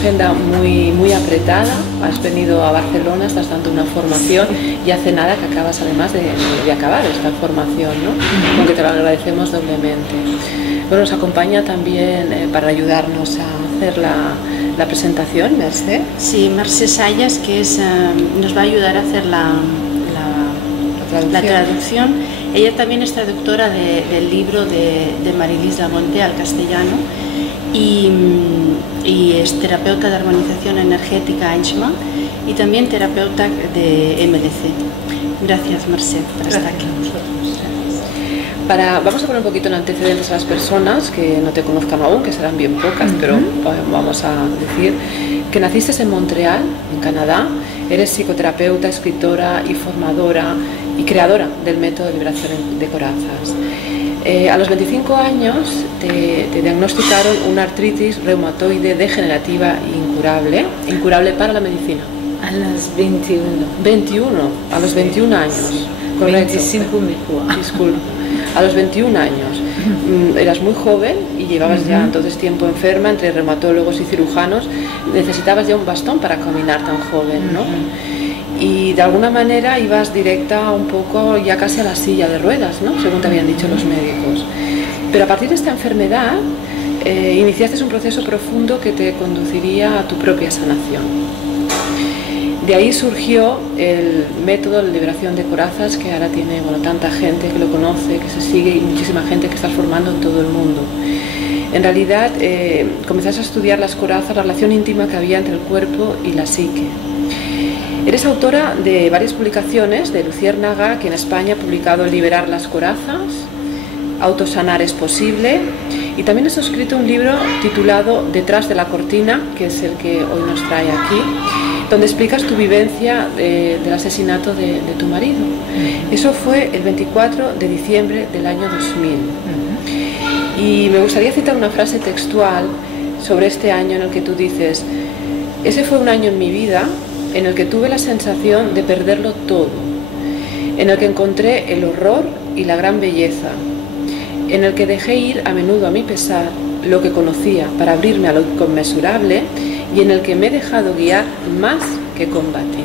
agenda muy apretada. Has venido a Barcelona, estás dando una formación y hace nada que acabas además de acabar esta formación, ¿no? Aunque te lo agradecemos doblemente. Bueno, nos acompaña también para ayudarnos a hacer la presentación, Mercè. Sí, Mercè Sayas, que nos va a ayudar a hacer la traducción. Ella también es traductora del libro de Marilís Labonte al castellano y es terapeuta de armonización energética ENCHMA y también terapeuta de MDC. Gracias, Mercè, por estar aquí. Vamos a poner un poquito en antecedentes a las personas que no te conozcan aún, que serán bien pocas, pero vamos a decir que naciste en Montreal, en Canadá. Eres psicoterapeuta, escritora y formadora y creadora del método de liberación de corazas. A los 25 años te diagnosticaron una artritis reumatoide degenerativa incurable para la medicina. A los 21. 21, a los 21 años. Correcto. 25 mejor. Disculpa. A los 21 años. Eras muy joven y llevabas ya entonces tiempo enferma entre reumatólogos y cirujanos. Necesitabas ya un bastón para caminar tan joven, ¿no? Y de alguna manera ibas directa un poco ya casi a la silla de ruedas, ¿no? Según te habían dicho los médicos. Pero a partir de esta enfermedad iniciaste un proceso profundo que te conduciría a tu propia sanación. De ahí surgió el método de liberación de corazas, que ahora tiene tanta gente que lo conoce, que se sigue y muchísima gente que está formando en todo el mundo. En realidad comenzaste a estudiar las corazas, la relación íntima que había entre el cuerpo y la psique. Eres autora de varias publicaciones de Luciérnaga, que en España ha publicado Liberar las corazas, Autosanar es posible, y también has escrito un libro titulado Detrás de la cortina, que es el que hoy nos trae aquí, donde explicas tu vivencia del asesinato de tu marido. Eso fue el 24 de diciembre del año 2000. Y me gustaría citar una frase textual sobre este año en el que tú dices: ese fue un año en mi vida en el que tuve la sensación de perderlo todo, en el que encontré el horror y la gran belleza, en el que dejé ir a menudo a mi pesar lo que conocía para abrirme a lo inconmensurable y en el que me he dejado guiar más que combatir.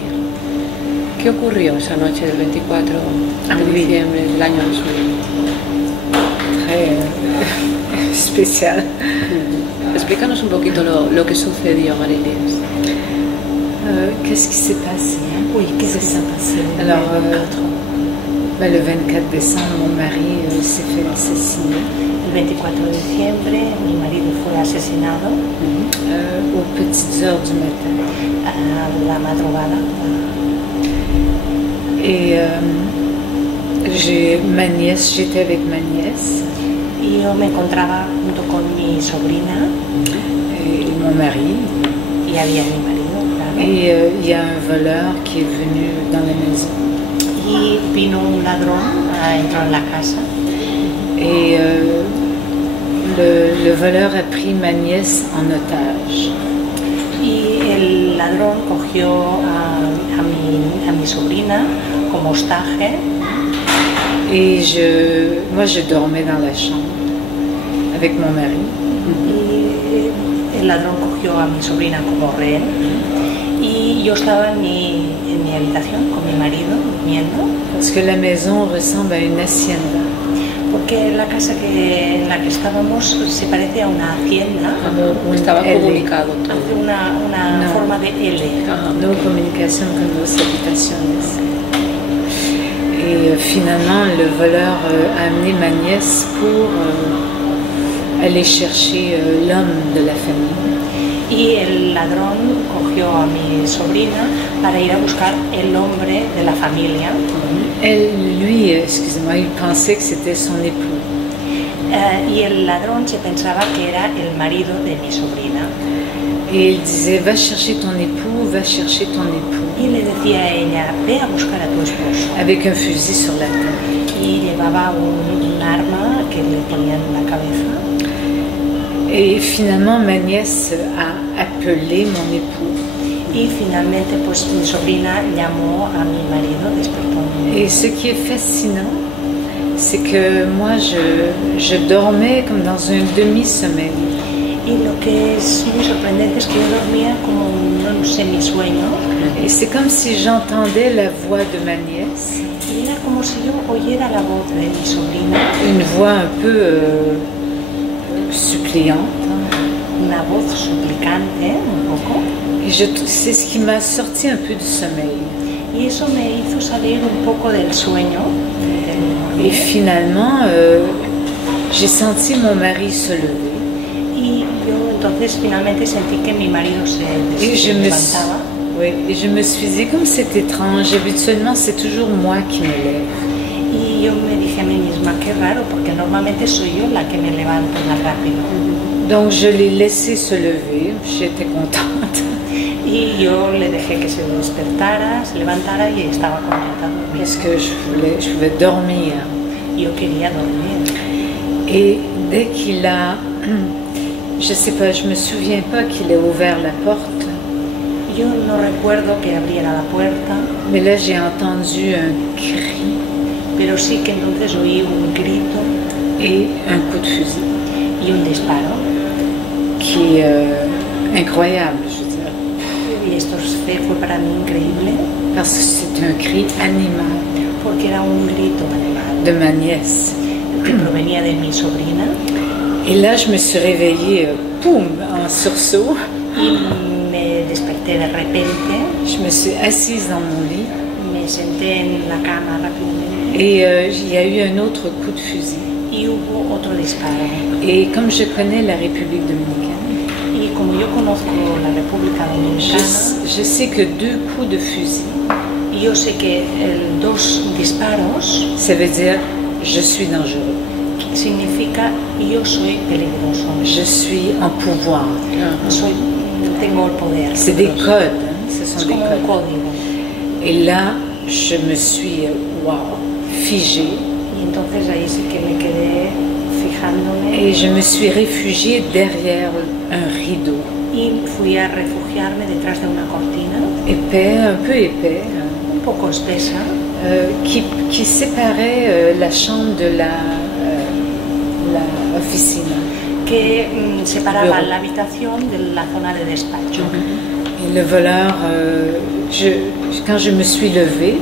¿Qué ocurrió esa noche del 24 de diciembre del año 2000? Très especial. Explícanos un poquito lo que sucedió, Marilís. Qu'est-ce qui s'est passé? Oui, qu'est-ce qui s'est passé? Alors, le 24 décembre, mon mari s'est fait assassiner. El 24 de diciembre mi marido fue asesinado Aux petites heures du matin. a la madrugada. Et j'étais avec ma nièce. Y yo me encontraba junto con mi sobrina Et mon mari. y había mi marido, claro. Et il y a un voleur qui est venu dans la maison. Y vino un ladrón, entró en la casa. Et le voleur a pris ma nièce en otage. Y el ladrón cogió a mi sobrina como hostaje. Et moi je dormais dans la chambre avec mon mari. Y el ladrón cogió a mi sobrina como rehén. Y yo estaba en mi habitación con mi marido durmiendo. Parce que la maison ressemble à une hacienda. Porque la casa en la que estábamos se parece a una hacienda. Estaba comunicado todo. Hace una forma de L. No communication con nos habitaciones. Et finalement, le voleur a amené ma nièce pour aller chercher l'homme de la famille. Y el ladrón cogió a mi sobrina para ir a buscar el hombre de la familia. Lui, excusez-moi, il pensait que c'était son époux. Y el ladrón se pensaba que era el marido de mi sobrina. Et il disait, va chercher ton époux, va chercher ton époux. Y le decía a ella, ve a buscar a tu esposo. Avec un fusil sur la tête. Y llevaba un arma que le ponían en la cabeza. Et finalement, ma nièce a appelé mon époux. Y finalmente, pues mi sobrina llamó a mi marido, despertó a mi marido. Et ce qui est fascinant, c'est que moi, je dormais comme dans un demi-sommeil. Y lo que es muy sorprendente es que yo dormía como un semisueño. Et c'est comme si j'entendais la voix de ma nièce. Y era como si yo oyera la voz de mi sobrina. Une voix un peu suppliante. Una voz suplicante, un poco. Et c'est ce qui m'a sorti un peu du sommeil. Y eso me hizo salir un poco del sueño. Et finalement, j'ai senti mon mari se lever. Y yo entonces finalmente sentí que mi marido se levantaba. Oui, et je me suis dit, comme c'est étrange, habituellement c'est toujours moi qui me lève. Y yo me dije a mí misma, qué raro, porque normalmente soy yo la que me levanto más rápido. Donc je l'ai laissé se lever, j'étais contente. Y yo le dejé que se despertara, se levantara y estaba contenta. Parce que je voulais dormir. Yo quería dormir. Et dès qu'il a, je sais pas, je me souviens pas qu'il ait ouvert la porte. Yo no recuerdo que abriera la puerta. Mais là j'ai entendu un cri. Pero sí que entonces oí un grito. Et un coup de fusil. Y un disparo. Qui est incroyable, je veux dire. Y esto fue para mí increíble. Parce que c'est un cri animal. Porque era un grito animal. De ma nièce. Que provenía de mi sobrina. Et là je me suis réveillée, poum, en sursaut. Y me desperté de repente. Je me suis assise dans mon lit. Me senté en la cama rápidamente. Et il y a eu un autre coup de fusil. Y hubo otro disparo. Et comme je connais la République dominicaine, y como yo conozco la República Dominicana, je sais que 2 coups de fusil, yo sé que dos disparos, ça veut dire je suis dangereux. Significa yo soy peligroso. Je suis en pouvoir. Tengo el poder. C'est des codes, hein? Ce sont des codes. Un código. Et là, je me suis figée. Y entonces ahí sí que me quedé fijándome. Et je me suis réfugiée derrière un rideau. Y fui a refugiarme detrás de una cortina. Épais, un peu épais. Un poco espesa. Qui séparait la chambre de la oficina. Que separaba la habitación de la zona de despacho. Et le voleur, quand je me suis levée,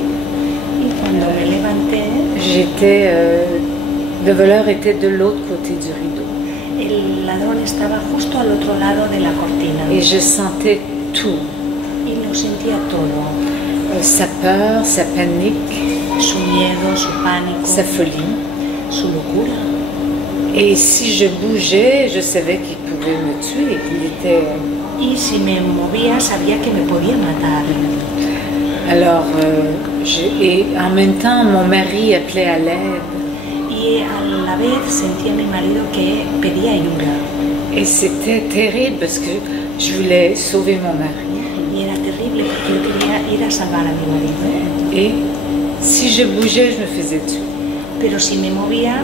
le voleur était de l'autre côté du rideau. El ladrón estaba justo al otro lado de la cortina. Et je sentais tout. Y lo sentía todo. Sa peur, sa panique, su miedo, su pánico, sa folie, su locura. Et si je bougeais, je savais qu'il pouvait me tuer. Il était... Y si me movía, sabía que me podía matar. Alors, et en même temps, mon mari appelait à l'aide. Y a la vez sentía a mi marido que pedía ayuda. Et c'était terrible parce que je voulais sauver mon mari. Y era terrible porque yo quería ir a salvar a mi marido. Et si je bougeais, je me faisais tuer. Pero si me movía,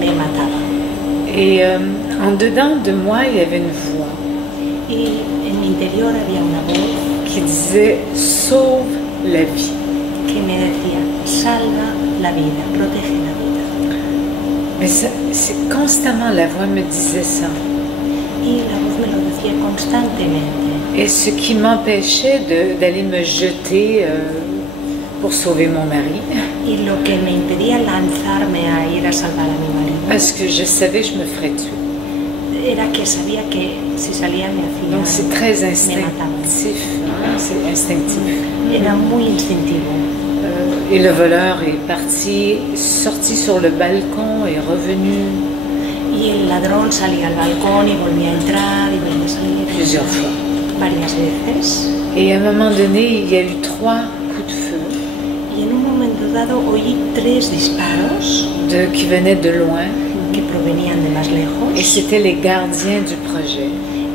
me mataba. Et en dedans de moi, il y avait une voix. Y en mi interior había una voz qui disait sauve la vie. Que me decía salva la vida, protege la vida. Mais c'est constamment la voix me disait ça. Y la voz me lo decía constantemente. Et ce qui m'empêchait d'aller me jeter pour sauver mon mari. Y lo que me impedía lanzarme a ir a salvar a mi marido. Parce que je savais que je me ferais tuer. Era que sabía que si salía me hacía. Donc c'est très instinctif. C'est instinctif. Era muy instintivo. Et le voleur est sorti sur le balcon et revenu. Y el ladrón salía al balcón y volvía a entrar y volvía a salir. Plusieurs fois. Varias veces. Et à un moment donné, il y a eu 3 coups de feu. Y en un momento dado oí 3 disparos. Qui venaient de loin. Que provenían de más lejos. Et c'était les gardiens du projet.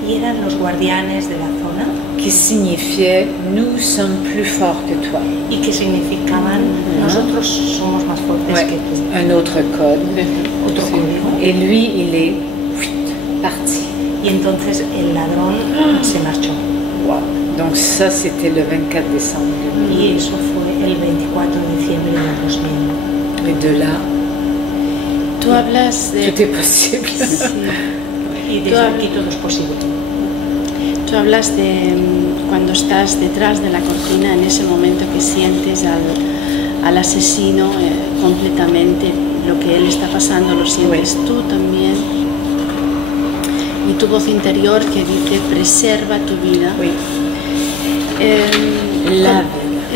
Y eran los guardianes de la zona. Qui signifiait nous sommes plus forts que toi. Y que significaban nosotros somos más fuertes que tú. Un autre code. Otro código. Et lui, il est parti. Y entonces el ladrón se marchó. Wow. Donc ça, c'était le 24 décembre. Y eso fue el 24 de diciembre de 2000. Et de là, tú hablas de... Tout est possible. Sí. Y desde aquí todo es posible. Tú hablas de cuando estás detrás de la cortina, en ese momento que sientes al asesino completamente, lo que él está pasando, lo sientes tú también. Y tu voz interior que dice, preserva tu vida.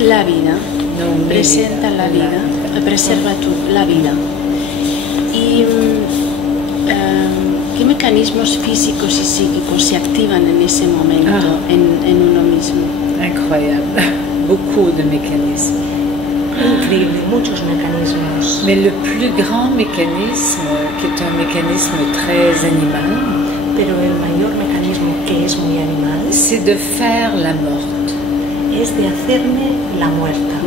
La vida. No, presenta la vida. Preserva la vida. Y ¿qué mecanismos físicos y psíquicos se activan en ese momento en uno mismo? Incroyable. Beaucoup de mécanismes. Increíble, muchos mecanismos. Mais le plus grand mécanisme, qui est un mécanisme très animal, pero el mayor mecanismo, que es muy animal, c'est de faire la morte. Es de hacerme la muerta.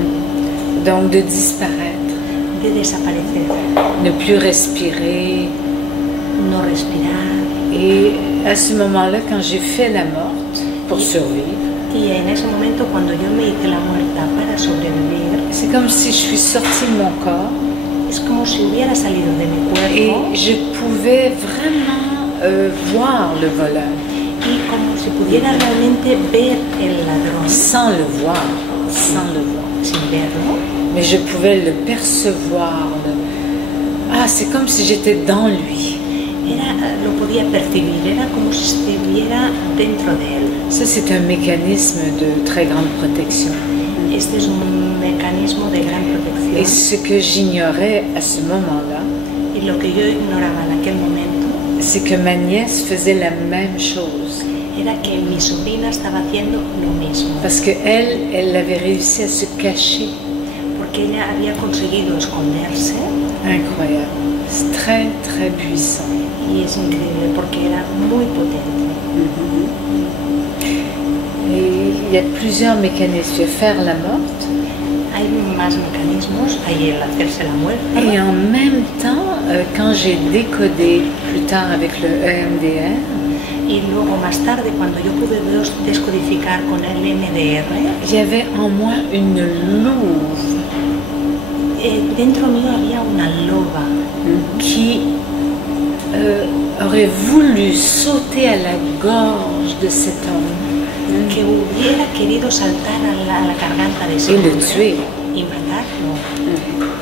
Donc de disparaître. De desaparecer. Ne plus respirer. No respirar. Et à ce moment-là, quand j'ai fait la morte pour survivre, y en ese momento, cuando yo me hice la muerta para sobrevivir, c'est comme si je suis sortie de mon corps. Es como si hubiera salido de mi cuerpo. Et je pouvais vraiment voir le voleur. Y como si pudiera realmente ver el ladrón. Sans le voir. Sans le voir. Sin verlo. Mais je pouvais le percevoir. C'est comme si j'étais dans lui. Lo podía percibir, era como si estuviera dentro de él. Ça, c'est un mécanisme de très grande protection. Este es un mecanismo de gran protección. Et ce que j'ignorais à ce moment-là, y lo que yo ignoraba en aquel momento, c'est que ma nièce faisait la même chose. Era que mi sobrina estaba haciendo lo mismo. Parce que elle avait réussi à se cacher. Porque ella había conseguido esconderse. Incroyable. C'est très, très puissant. Y es increíble porque era muy potente. Et il y a plusieurs mécanismes. Il y a faire la morte. Hay más mecanismos, hay el hacerse la muerte. Et en même temps, quand j'ai décodé plus tard avec le EMDR, y luego más tarde, cuando yo pude descodificar con el EMDR, il y avait en moi une louve. Dentro mío había una loba qui aurait voulu sauter à la gorge de cet homme. Que hubiera querido saltar a la garganta de ese hombre. Et le tuer. Y matarlo.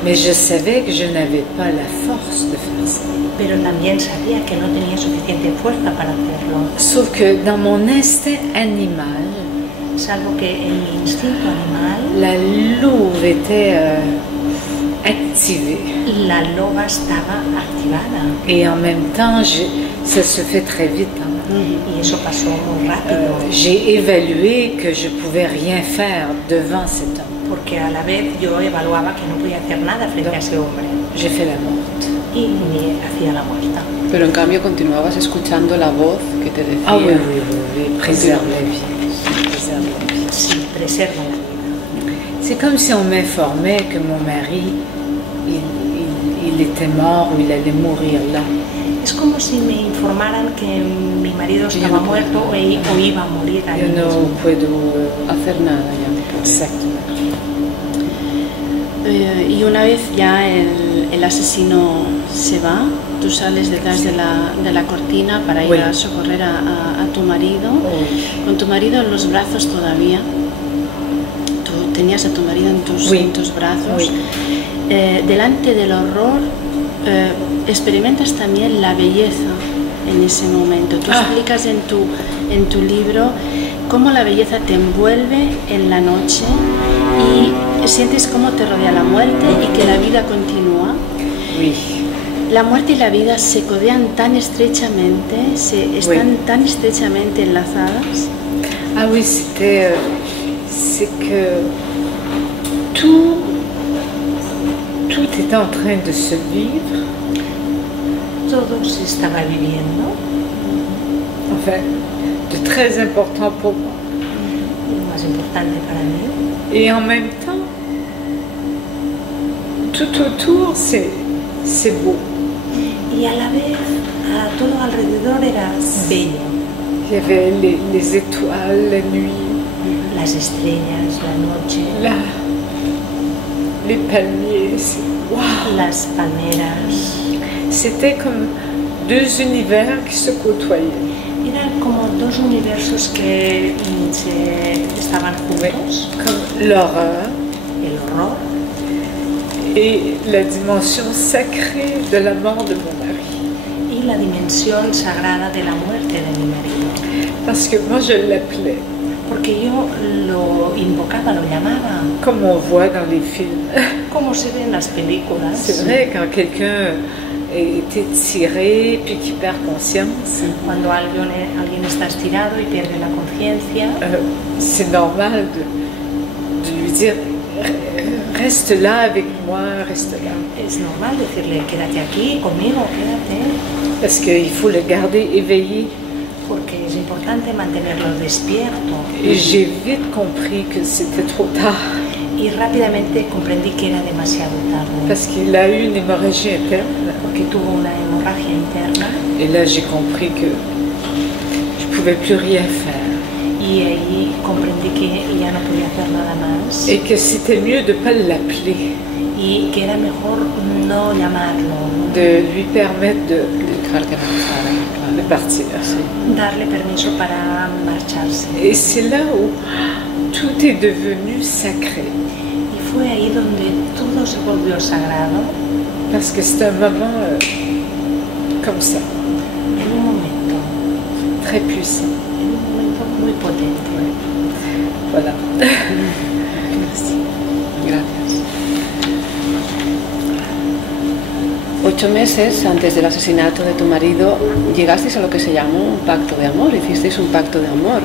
Mais je savais que je n'avais pas la force de faire ça. Pero también sabía que no tenía suficiente fuerza para hacerlo. Sauf que dans mon instinct animal, salvo que en mi instinto animal, la louve était activée. La loba estaba activada. Et en même temps, ça se fait très vite. Y eso pasó muy rápido. J'ai évalué que je pouvais rien faire devant cet homme. Porque a la vez yo evaluaba que no podía hacer nada frente a ese hombre. J'ai fait la morte. Y me hacía la muerta. Pero en cambio continuabas escuchando la voz que te decía. Oui, préserve la vie. Préserve la vie. Sí, preserva la vida. C'est comme si on m'informait que mon mari, il était mort ou il allait mourir là. Es como si me informaran que mi marido estaba muerto o iba a morir ahí. Yo no puedo hacer nada ya. Exactamente. Y una vez ya el asesino se va, tú sales detrás de la cortina para ir a socorrer a tu marido. Con tu marido en los brazos todavía. Tú tenías a tu marido en tus brazos. Delante del horror, experimentas también la belleza en ese momento. Tú explicas en tu libro cómo la belleza te envuelve en la noche y sientes cómo te rodea la muerte y que la vida continúa. Oui. La muerte y la vida se codean tan estrechamente, están tan estrechamente enlazadas. Ah oui, c'est que tout était en train de se vivre. Todo se estaba viviendo. Enfin, de très important pour moi. Lo más importante para mí. Et en même temps, tout autour, c'est beau. Y a la vez, todo alrededor era bello. Il y avait les étoiles, la nuit. Las estrellas, la noche. Les palmiers, wow. Las palmeras. C'était comme deux univers qui se côtoyaient. Eran como dos universos que estaban juntos. Comme l'horreur El horror et la dimension sacrée de la mort de mon mari. y la dimensión sagrada de la muerte de mi marido. Parce que moi, je l'appelais, Porque yo lo invocaba, lo llamaba, comme on voit dans les films. como se ve en las películas. C'est vrai, quand quelqu'un est étiré puis qui perd conscience, Cuando alguien está estirado y pierde la conciencia, c'est normal de lui dire reste là avec moi, reste là. es normal decirle quédate aquí conmigo, quédate, Parce qu'il faut le garder éveillé. porque es importante mantenerlo despierto. Et j'ai vite compris que c'était trop tard. Y rápidamente comprendí que era demasiado tarde, Parce qu'il a eu une hémorragie interne. porque tuvo una hemorragia interna Et là, j'ai compris que je ne pouvais plus rien faire. y ahí comprendí que ya no podía hacer nada más Et que c'était mieux de ne pas l'appeler, y que era mejor no llamarlo, de lui permettre Dejar que marchara, claro. de partir. darle permiso para marcharse. Et c'est là où tout est devenu sacré. Y fue ahí donde todo se volvió sagrado, Parce que c'est un moment comme ça, en un momento puissant. muy potente. Voilà. Gracias. 8 meses antes del asesinato de tu marido, llegasteis a lo que se llamó un pacto de amor, hicisteis un pacto de amor.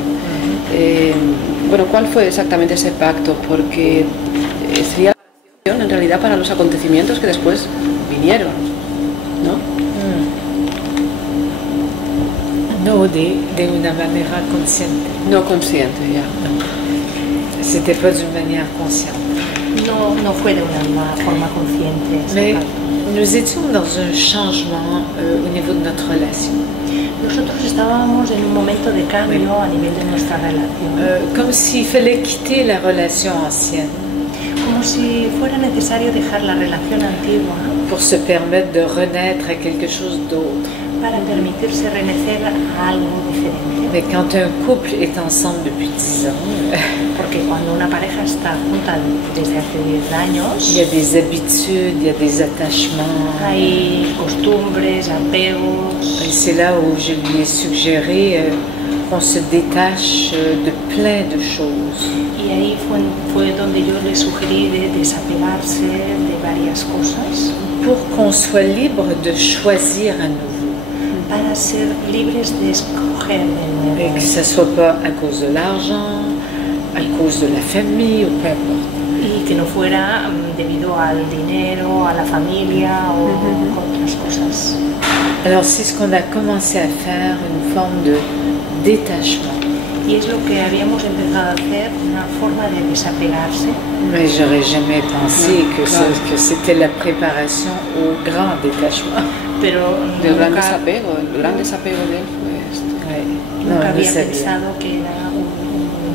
Bueno, ¿cuál fue exactamente ese pacto? Porque sería la oración en realidad para los acontecimientos que después vinieron, ¿no? No, de una manera consciente. No consciente, ya. C'était pas d'une manière consciente. No fue de una forma consciente. ese Mais pacto. nous étions dans un changement au niveau de notre relation. Nosotros estábamos en un momento de cambio a nivel de nuestra relación, Comme s'il fallait quitter la relation ancienne como si fuera necesario dejar la relación antigua pour se permettre de renaître à quelque chose d'autre. para permitirse renacer a algo diferente. Mais quand un couple est ensemble depuis 10 ans, Porque cuando una pareja está junta desde hace 10 años, il y a des habitudes, il y a des attachements. hay costumbres, apegos, Et c'est là où je lui ai suggéré qu'on se détache de plein de choses. y ahí fue donde yo le sugerí de desapegarse de varias cosas Pour qu'on soit libre de choisir à nouveau. para ser libres de escoger de Et nuevo. que ce ne soit pas à cause de l'argent, à cause de la famille ou peu importe. Y que no fuera debido al dinero, a la familia o otras cosas. Alors c'est ce qu'on a commencé à faire, une forme de détachement. Y es lo que habíamos empezado a hacer, una forma de desapegarse. Mais j'aurais jamais pensé que c'était la préparation au grand détachement. Pero Del gran nunca, desapego, el gran desapego de él fue esto. Ouais. nunca Non, había je savais. pensado que era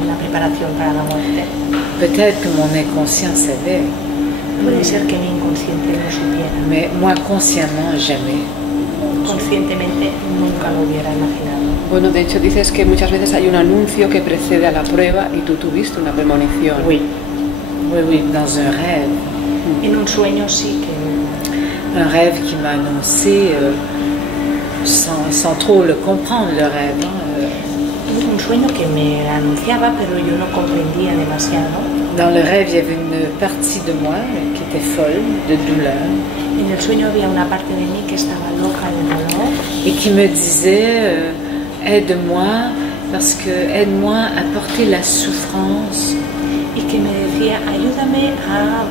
una preparación para la muerte. Peut-être que mon inconscient savait, Puede ser que mi inconsciente no supiera. mais moi consciemment jamais. Conscientemente nunca lo hubiera imaginado. Bueno, de hecho dices que muchas veces hay un anuncio que precede a la prueba y tú tuviste una premonición. Oui, oui, dans un rêve. En un sueño sí que Un rêve qui m'a annoncé, sans trop le comprendre, le rêve. tuve un sueño que me anunciaba, pero yo no comprendía demasiado. Dans le rêve, il y avait une partie de moi qui était folle de douleur En el sueño había una parte de mí que estaba loca de dolor et qui me disait aide-moi parce que aide-moi à porter la souffrance y que me decía ayúdame a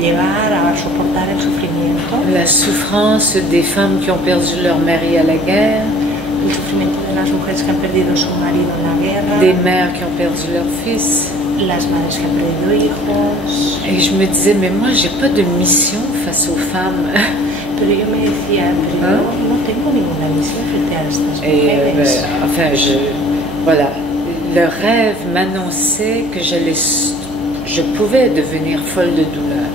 llegar a soportar el sufrimiento, la souffrance des femmes qui ont perdu leur mari à la guerre, el sufrimiento de las mujeres que han perdido su marido en la guerra, des mères qui ont perdu leur fils. las madres que han perdido hijos. Et je me disais, mais moi, j'ai pas de mission face aux femmes. Pero yo me decía, pero yo no tengo ninguna misión frente a estas Et mujeres. enfin, voilà, le rêve m'annonçait que je pouvais devenir folle de douleur.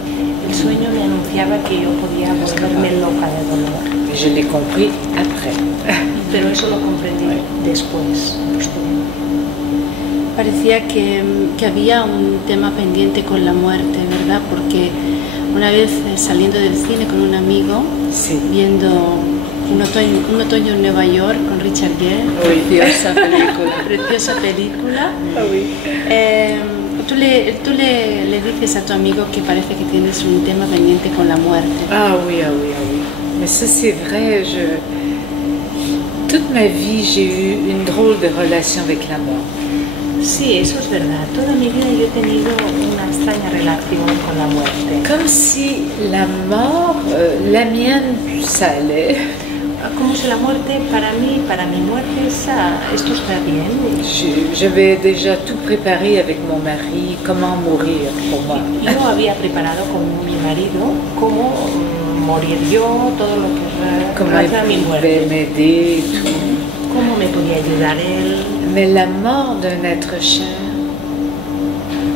El sueño me anunciaba que yo podía volverme loca de dolor. Je l'ai compris après. Pero eso lo comprendí después, posteriormente. Parecía que había un tema pendiente con la muerte, ¿verdad? Porque una vez saliendo del cine con un amigo, Sí. viendo un otoño en Nueva York con Richard Gere, Preciosa película. preciosa película, Oui. tú le dices a tu amigo que parece que tienes un tema pendiente con la muerte. Ah oui, ah oui, ah oui. Mais ça c'est vrai, toute ma vie j'ai eu une drôle de relation avec la mort. Sí, eso es verdad. Toda mi vida yo he tenido una extraña relación con la muerte. Comme si la mort, la mienne, ça allait. Como si la muerte para mí, para mi muerte, esto está bien. J'avais déjà tout préparé avec mon mari, comment mourir pour moi. Yo había preparado con mi marido cómo morir yo, todo lo que Comment il relaciona a mi pouvait muerte, m'aider et tout. cómo me podía ayudar él. Mais la mort d'un être cher,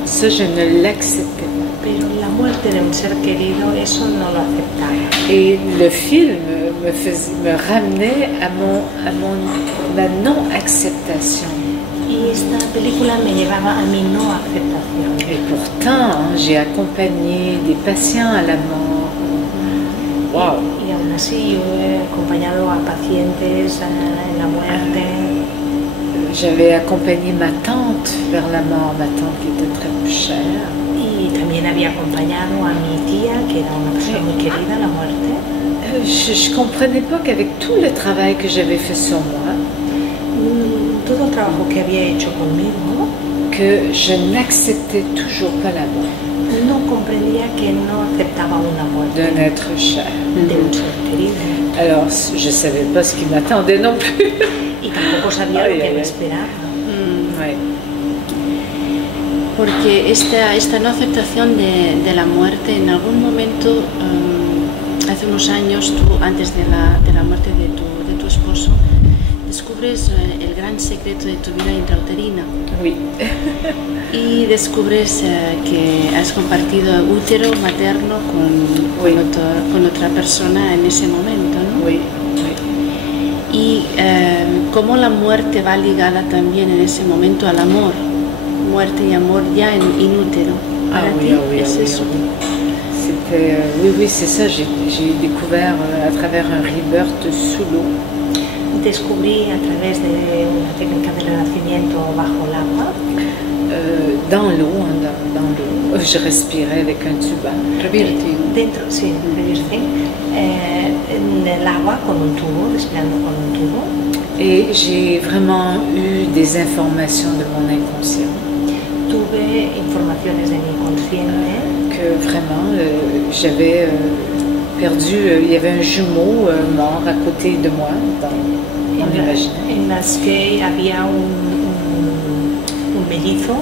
ça je ne l'acceptais pas. Pero la muerte de un ser querido, eso no lo aceptaba. Et le film me ramenait à ma non-acceptation. Y esta película me llevaba a mi no aceptación. Et pourtant, j'ai accompagné des patients à la mort. Wow! Y aún así yo he acompañado a pacientes en la muerte. J'avais accompagné ma tante vers la mort, ma tante qui était très chère. Y también había acompañado a mi tía, que era una persona muy querida, a la muerte. Je ne comprenais pas qu'avec tout le travail que j'avais fait sur moi, Todo el trabajo que había hecho conmigo, que je n'acceptais toujours pas la mort no comprendía que no aceptaba una muerte d'un être cher. de un ser querido. Alors, je ne savais pas ce qui m'attendait non plus. Y tampoco sabía Ay, lo que ay, me ay. esperaba. Ouais. Porque esta no aceptación de la muerte, en algún momento, hace unos años, tú, antes de la muerte de tu esposo, descubres el gran secreto de tu vida intrauterina. Oui. Y descubres que has compartido útero materno con otra persona en ese momento, ¿no? Oui. Y cómo la muerte va ligada también en ese momento al amor. Muerte y amor ya in útero. Ah Para oui, ti ah oui, es ah oui, eso. ah oui. C'était, oui, c'est ça. J'ai découvert à travers un rebirth sous l'eau. Descubrí a través de una técnica de renacimiento bajo el agua, Dans l'eau, dans l'eau. Je respirais avec un tuba. Rebirthing. dentro, sí, rebirthing, en el agua con un tubo, respirando con un tubo. Et j'ai vraiment eu des informations de mon inconscient. Tuve informaciones de mi inconsciente Que vraiment, j'avais perdu, il y avait un jumeau mort à côté de moi, dans mon imaginaire. en las que había un mellizo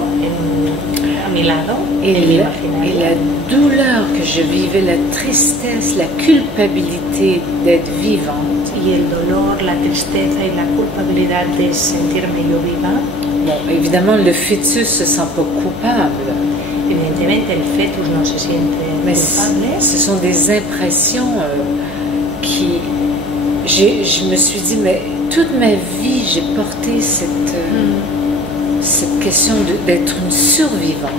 a mi lado, en mi Et imaginario. la douleur que je vivais, la tristesse, la culpabilité d'être vivante. Y el dolor, la tristeza y la culpabilidad de sentirme yo viva. Bon, évidemment, le fœtus se sent pas coupable, Evidentemente el fetus no se siente mais culpable. ce sont des impressions qui... Je me suis dit, mais toute ma vie, j'ai porté cette question d'être une survivante.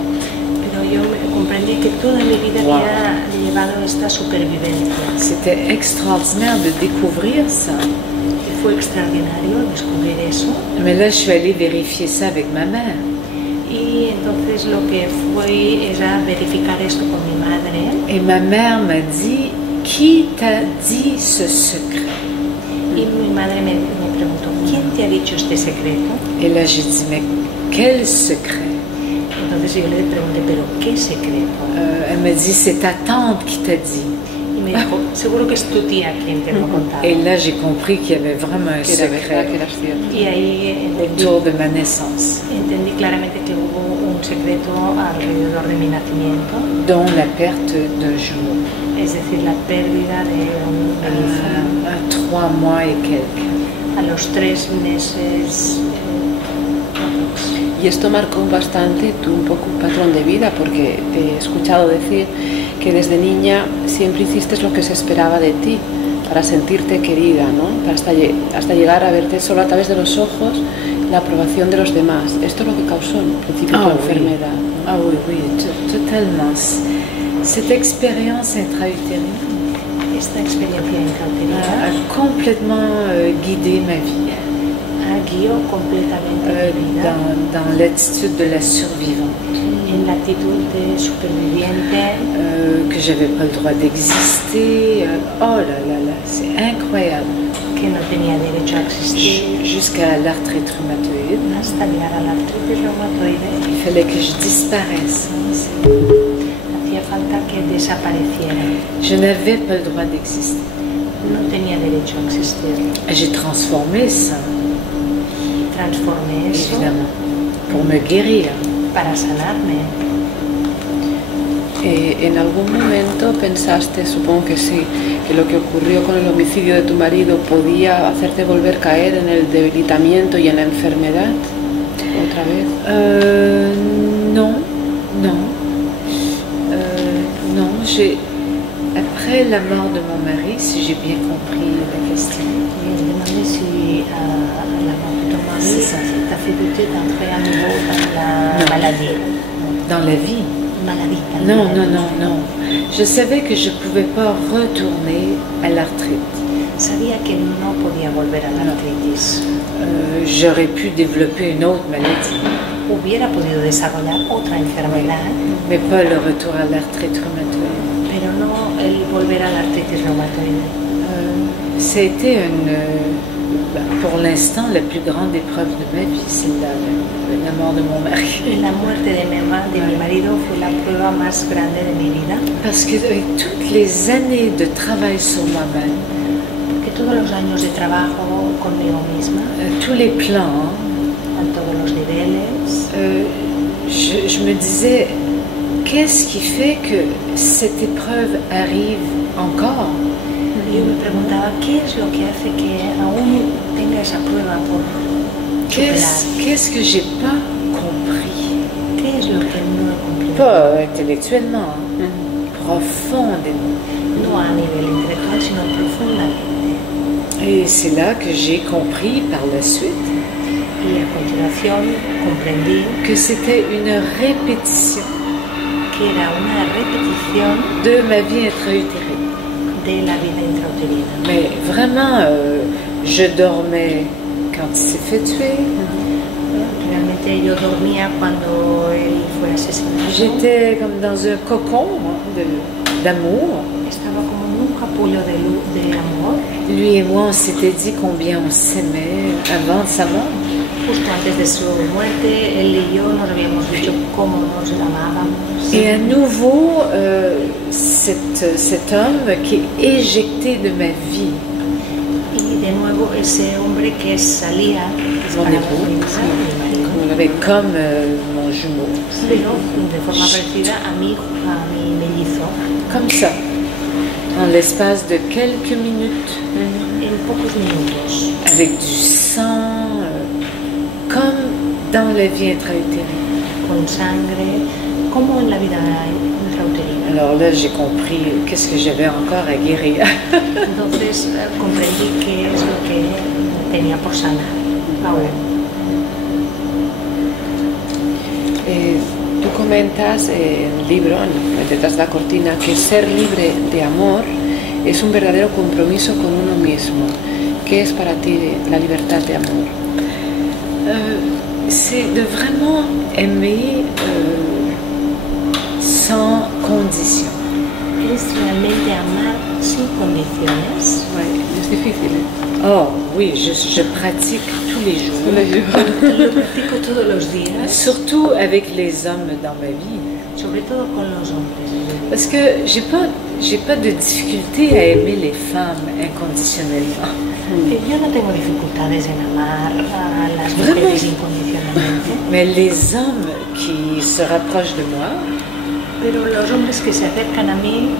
Pero yo comprendí que toda mi vida Wow. había llevado esta supervivencia. C'était extraordinaire de découvrir ça. Y fue extraordinario descubrir eso. Mais là, je suis allée vérifier ça avec ma mère. Y entonces lo que fue era verificar esto con mi madre. Et ma mère m'a dit, qui t'a dit ce secret? Y mi madre me preguntó, ¿quién te ha dicho este secreto? Et là, j'ai dit, mais quel secret? Entonces yo le pregunté, ¿pero qué secreto? Elle m'a dit, c'est ta tante qui t'a dit. Y me dijo, seguro que es tu tía quien te lo ha contado. Et là, j'ai compris qu'il y avait vraiment un Que era verdad, que secret era cierto. Y ahí autour de ma naissance, entendí claramente que hubo un secreto alrededor de mi nacimiento, dont la perte d'un jumeau, es decir, la pérdida de un mellizo à 3 mois et quelques. a los 3 meses. Y esto marcó bastante un poco un patrón de vida, porque te he escuchado decir que desde niña siempre hiciste lo que se esperaba de ti, para sentirte querida, ¿no? Para hasta llegar a verte solo a través de los ojos, la aprobación de los demás. Esto es lo que causó en principio tu enfermedad, ¿no? Ah oui, oui, totalement. Cette expérience intra-utérine Esta experiencia intrauterina a complètement guidé ma vie. guió completamente mi vida Dans l'attitude de la survivante. en la actitud de superviviente, Que j'avais pas le droit d'exister. Oh là là là, c'est incroyable. que no tenía derecho a existir, Jusqu'à l'arthrite rhumatoïde. hasta llegar a la artritis reumatoide. Il fallait que je disparaisse. Hacía falta que desapareciera. Je n'avais pas le droit d'exister. No tenía derecho a existir. J'ai transformé ça, Transformé eso évidemment, pour me guérir. para sanarme. ¿En algún momento pensaste, supongo que sí, que lo que ocurrió con el homicidio de tu marido podía hacerte volver a caer en el debilitamiento y en la enfermedad otra vez? Non, non. Non, après la mort de mon mari, si j'ai bien compris la question. Y me demandé si a la mort de ton mari, t'as fait douter d'entrer à nouveau dans la maladie. Dans la vie. Maladie. Non, non, non, non. Je savais que je ne pouvais pas retourner à l'arthrite. Sabía que no podía volver a la artritis. J'aurais pu développer une autre maladie, Hubiera podido desarrollar otra enfermedad, mais pas le retour à l'arthrite rhumatoïde. pero no el volver a la artritis reumatoide. Ça a été pour l'instant, la plus grande épreuve de ma vie, c'est la mort de mon mari. La muerte de mi marido fue la prueba más grande de mi vida, Parce que avec toutes les années de travail sur moi-même, porque todos los años de trabajo conmigo misma, tous les plans, a todos los niveles, je me disais, qu'est-ce qui fait que cette épreuve arrive encore? yo me preguntaba qué es lo que hace que aún tenga esa prueba por superar. Qu'est-ce que j'ai pas compris? ¿Qué es lo que no he cumplido? Pas intellectuellement, profondément. No a nivel intelectual, sino profundamente. Et c'est là que j'ai compris par la suite Y a continuación comprendí que c'était une répétition que era una repetición de ma vie intra-utérine. de la vida intrauterina. Mais vraiment, je dormais quand il s'est fait tuer. Realmente yo dormía cuando él fue asesinado. J'étais comme dans un cocon d'amour. Estaba como en un capullo de luz, de amor. Lui et moi, on s'était dit combien on s'aimait avant sa mort. Justo antes de su muerte, él y yo nos habíamos dicho cómo nos amábamos. Et à nouveau, cet homme qui est éjecté de ma vie. Y de nuevo ese hombre que salía, disparaba de mi marido, Mais comme mon jumeau. pero de forma parecida a mi mellizo. Comme ça. En l'espace de quelques minutes. En pocos minutos. Avec du sang, comme dans la vie intra-utérine. Con sangre, como en la vida intrauterina. Alors là, j'ai compris qu'est-ce que j'avais encore à guérir. Entonces comprendí qué es lo que tenía por sanar aún. Tú comentas en el libro, detrás de la cortina, que ser libre de amor es un verdadero compromiso con uno mismo. ¿Qué es para ti la libertad de amor? C'est de vraiment aimer sans condition. Es realmente amar sin condiciones. Ouais, es difícil, ¿eh? Oh oui, je pratique tous les jours. Tous les jours. Lo practico todos los días, Surtout avec les hommes dans ma vie. sobre todo con los hombres. Parce que j'ai pas de difficulté à aimer les femmes inconditionnellement. Yo no tengo dificultades en amar a las mujeres incondicionalmente, Mais les hommes qui se rapprochent de moi, pero los hombres que se acercan a mí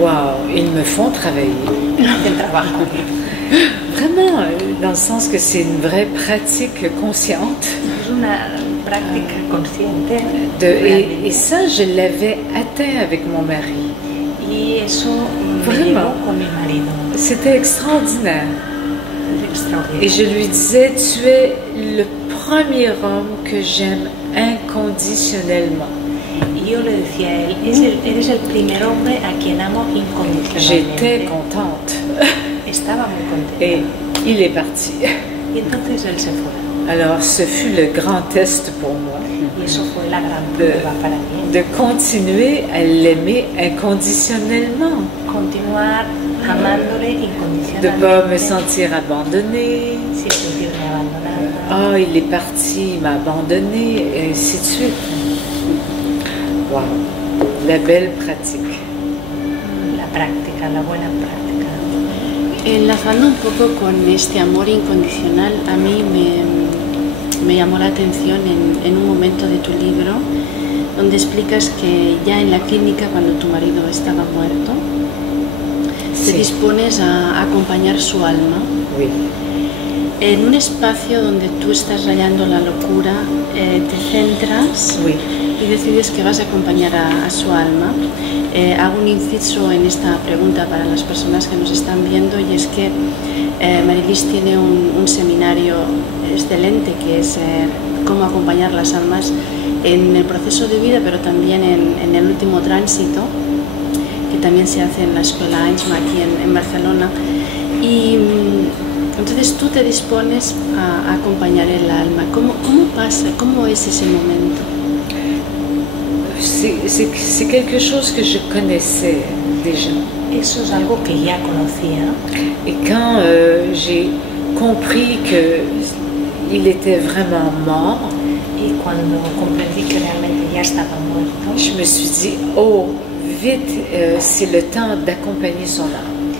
waouh, ils me font travailler. hacen trabajo. Vraiment, dans le sens que c'est une vraie pratique consciente. Es una práctica consciente Et ça, je l'avais atteint avec mon mari. y Y eso me llevó con mi marido. C'était extraordinaire. Extraordinario. Et je lui disais, tu es le premier homme que j'aime inconditionnellement. Y yo le decía a él, eres el primer hombre a quien amo incondicionalmente. J'étais contente. Estaba muy contenta. Et il est parti. Y entonces él se fue. Alors, ce fut le grand test pour moi. Y eso fue la gran prueba para mí. De continuer à l'aimer inconditionnellement. Continuar amándole De ne incondicionalmente. pas me sentir abandonnée. Sin sentirme abandonada. Ah, il est parti, il m'a abandonnée, et ainsi de suite. Wow, la belle pratique. La práctica, la buena práctica. Enlazando un poco con este amor incondicional, a mí me llamó la atención en un momento de tu libro donde explicas que ya en la clínica, cuando tu marido estaba muerto, te dispones a acompañar su alma. Oui. En un espacio donde tú estás rayando la locura, te centras Oui. y decides que vas a acompañar a su alma. Hago un inciso en esta pregunta para las personas que nos están viendo, y es que Marilis tiene un seminario excelente que es cómo acompañar las almas en el proceso de vida, pero también en el último tránsito, que también se hace en la Escuela Ainsma aquí en Barcelona. Y entonces tú te dispones a acompañar el alma. ¿Cómo pasa? ¿Cómo es ese momento? C'est quelque chose que je connaissais déjà. Eso es algo que ya conocía. Et quand j'ai compris qu'il était vraiment mort, Y cuando comprendí que realmente ya estaba muerto, je me suis dit, oh, vite, c'est le temps d'accompagner son âme.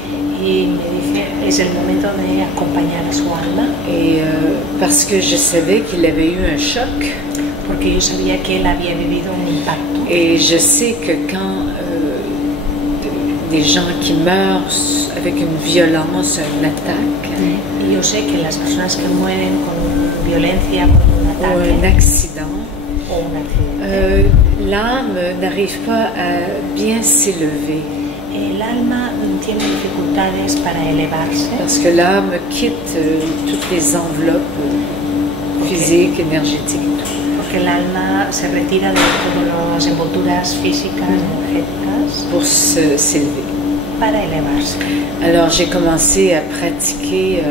y me dije, es el momento de acompañar a su alma, Et parce que je savais qu'il avait eu un choc. porque yo sabía que él había vivido un impacto. Et je sais que quand des gens qui meurent avec une violence, une attaque, Y yo sé que las personas que mueren con violencia, con un ou ataque un accident, o un accidente, l'âme n'arrive pas à bien s'élever. el alma tiene dificultades para elevarse, Parce que l'âme quitte toutes les enveloppes physiques, énergétiques. porque el alma se retira de todas las envolturas físicas, energéticas, Pour s'élever. para elevarse. Alors j'ai commencé à pratiquer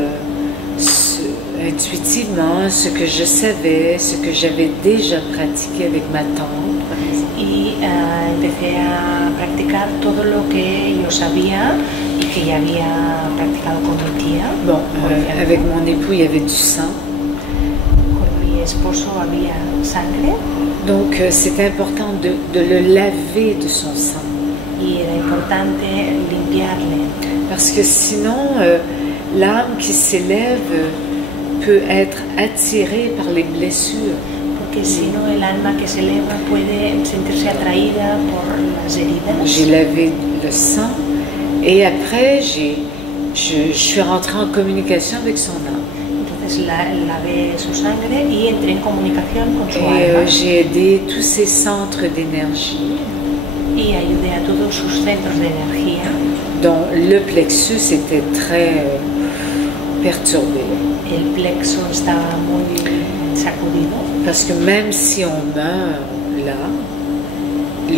intuitivement ce que je savais, ce que j'avais déjà pratiqué avec ma tante, par exemple. Y empecé a practicar todo lo que yo sabía y que ya había practicado con mi tía. Bon, Por ejemplo, avec mon époux, il y avait du sang. con mi esposo había sangre Donc c'est important de le laver de son sang. y era importante limpiarle, Parce que sinon, l'âme qui s'élève peut être attirée par les blessures. porque si no el alma que se eleva puede sentirse atraída por las heridas. J'ai lavé le sang et après je suis rentrée en communication avec son âme. Entonces lavé su sangre y entré en comunicación con su Et alma j'ai aidé tous ces centres d'énergie, y ayudé a todos sus centros de energía, dont le plexus était très perturbé. el plexo estaba muy sacudido. Parce que même si on meurt là,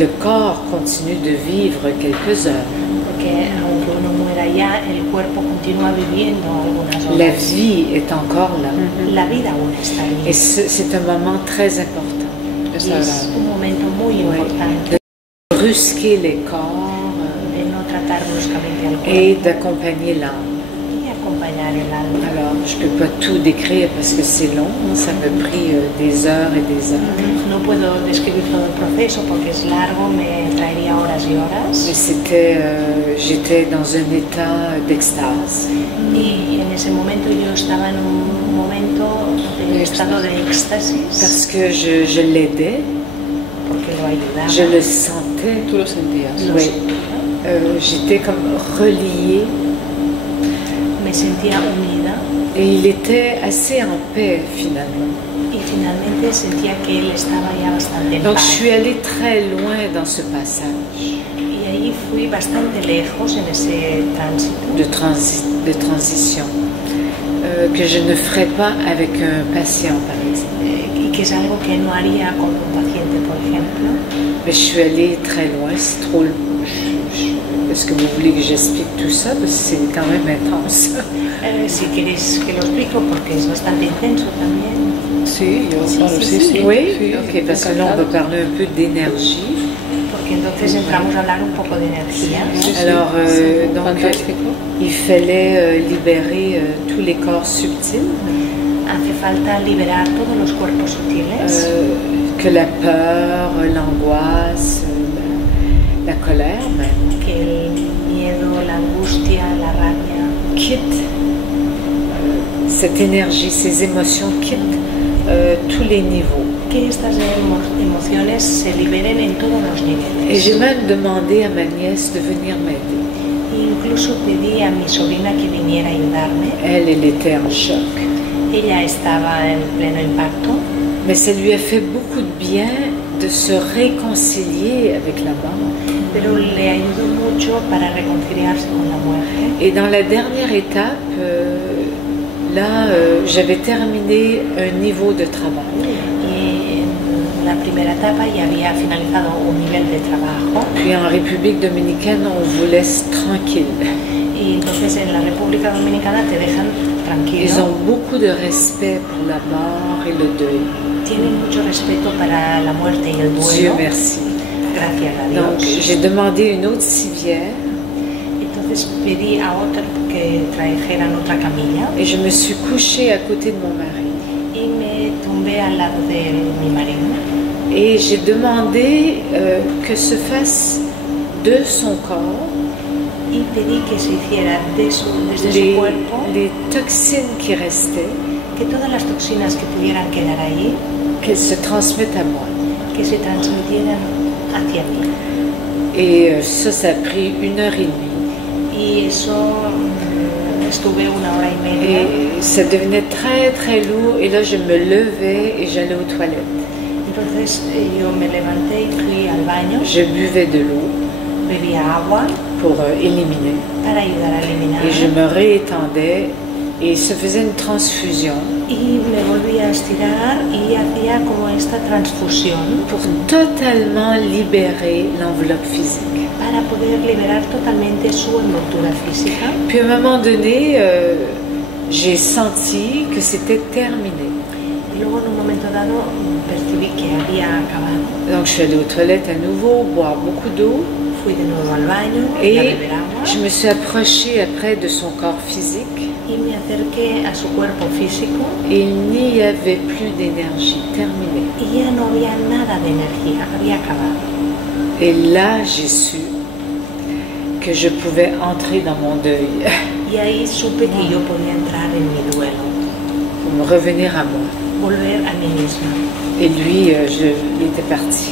le corps continue de vivre quelques heures. Porque aunque uno muera ya, el cuerpo continúa viviendo algunas La horas. vie est encore là. La vida aún está Et ahí. c'est un moment très important. Y es un momento muy importante De brusquer les corps de no tratar bruscamente al et cuerpo d'accompagner l'âme. y acompañar el alma. Alors, je ne peux pas tout décrire parce que c'est long, hein, ça m'a pris des heures et des heures. No puedo describir todo el proceso porque es largo, me traería horas y Mais horas. j'étais dans un état d'extase. Y en ese momento yo estaba en un momento de estado de éxtasis Parce que je l'aidais, porque lo ayudaba. je le sentais. Tú lo sentías. Lo Oui. sentía. J'étais comme reliée Me sentía unida et il était assez en paix finalement. y finalmente sentía que él estaba ya bastante en Donc je paz. suis allée très loin dans ce passage. Y he ahí fui bastante lejos en ese tránsito. De transition que je ne ferais pas avec un patient, par exemple. Y que es algo que no haría con un paciente, por ejemplo. Mais je suis allée très loin, c'est trop... Est-ce que vous voulez que j'explique tout ça? Parce que c'est quand même intense. Si queréis que lo explico, porque es bastante intenso también. Sí, yo claro, sí. Oui, sí, ok, parce que là on va parler un peu d'énergie. Porque entonces entramos a hablar un poco de energía. Alors, donc, il fallait libérer tous les corps subtils. Hace falta liberar todos los cuerpos sutiles. Que la peur, l'angoisse, la colère même. Que el miedo, la angustia, la rabia quittent cette énergie, ces émotions quittent tous les niveaux. Que estas emociones se liberen en todos los niveles. Et j'ai même demandé à ma nièce de venir m'aider. Incluso pedí a mi sobrina que viniera a ayudarme. Elle était en choc. Ella estaba en pleno impacto. Mais ça lui a fait beaucoup de bien de se réconcilier avec la mort. Pero le ayudó mucho para reconciliarse con la muerte. Et dans la dernière étape, j'avais terminé un niveau de travail. Y en la primera etapa ya había finalizado un nivel de trabajo. Puis en République dominicaine, on vous laisse tranquille. Y entonces en la República Dominicana te dejan tranquilo. Ils ont beaucoup de respect pour la mort et le deuil. Tienen mucho respeto para la muerte y el duelo. Dieu merci. Gracias a Dios. Donc j'ai demandé une autre civière. Entonces pedí a otra que trajeran otra camilla. Et je me suis couchée à côté de mon mari. Y me tumbé al lado de mi marido. Et j'ai demandé que se fasse de son corps y pedí que se hiciera desde su cuerpo les toxines qui restaient, que todas las toxinas que pudieran quedar allí, qu'elles se transmettent à moi. Que se transmitieran hacia mí. Et ça a pris 1h30. Y eso estuve 1h30. Et ça devenait très très lourd. Et là, je me levais et j'allais aux toilettes. Entonces yo me levanté y fui al baño. Je buvais de l'eau. Bebía agua. Pour éliminer. Para ayudar a eliminar. Et je me réétendais et se faisait une transfusion. Y me volví a estirar y hacía como esta transfusión. Pour totalement libérer l'enveloppe physique. Para poder liberar totalmente su envoltura física. Puis à un moment donné, j'ai senti que c'était terminé. Y luego en un momento dado percibí que había acabado. Donc je suis allée aux toilettes à nouveau, boire beaucoup d'eau. Fui de nuevo al baño et a beber agua. Je me suis approchée après de son corps physique. Y me acerqué a su cuerpo físico. Et il n'y avait plus d'énergie, terminé. Y ya no había nada de energía, había acabado. Et là, j'ai su que je pouvais entrer dans mon deuil. Y ahí supe que yo podía entrar en mi duelo. Pour me revenir à moi. Volver a mí misma. Et lui, il était parti.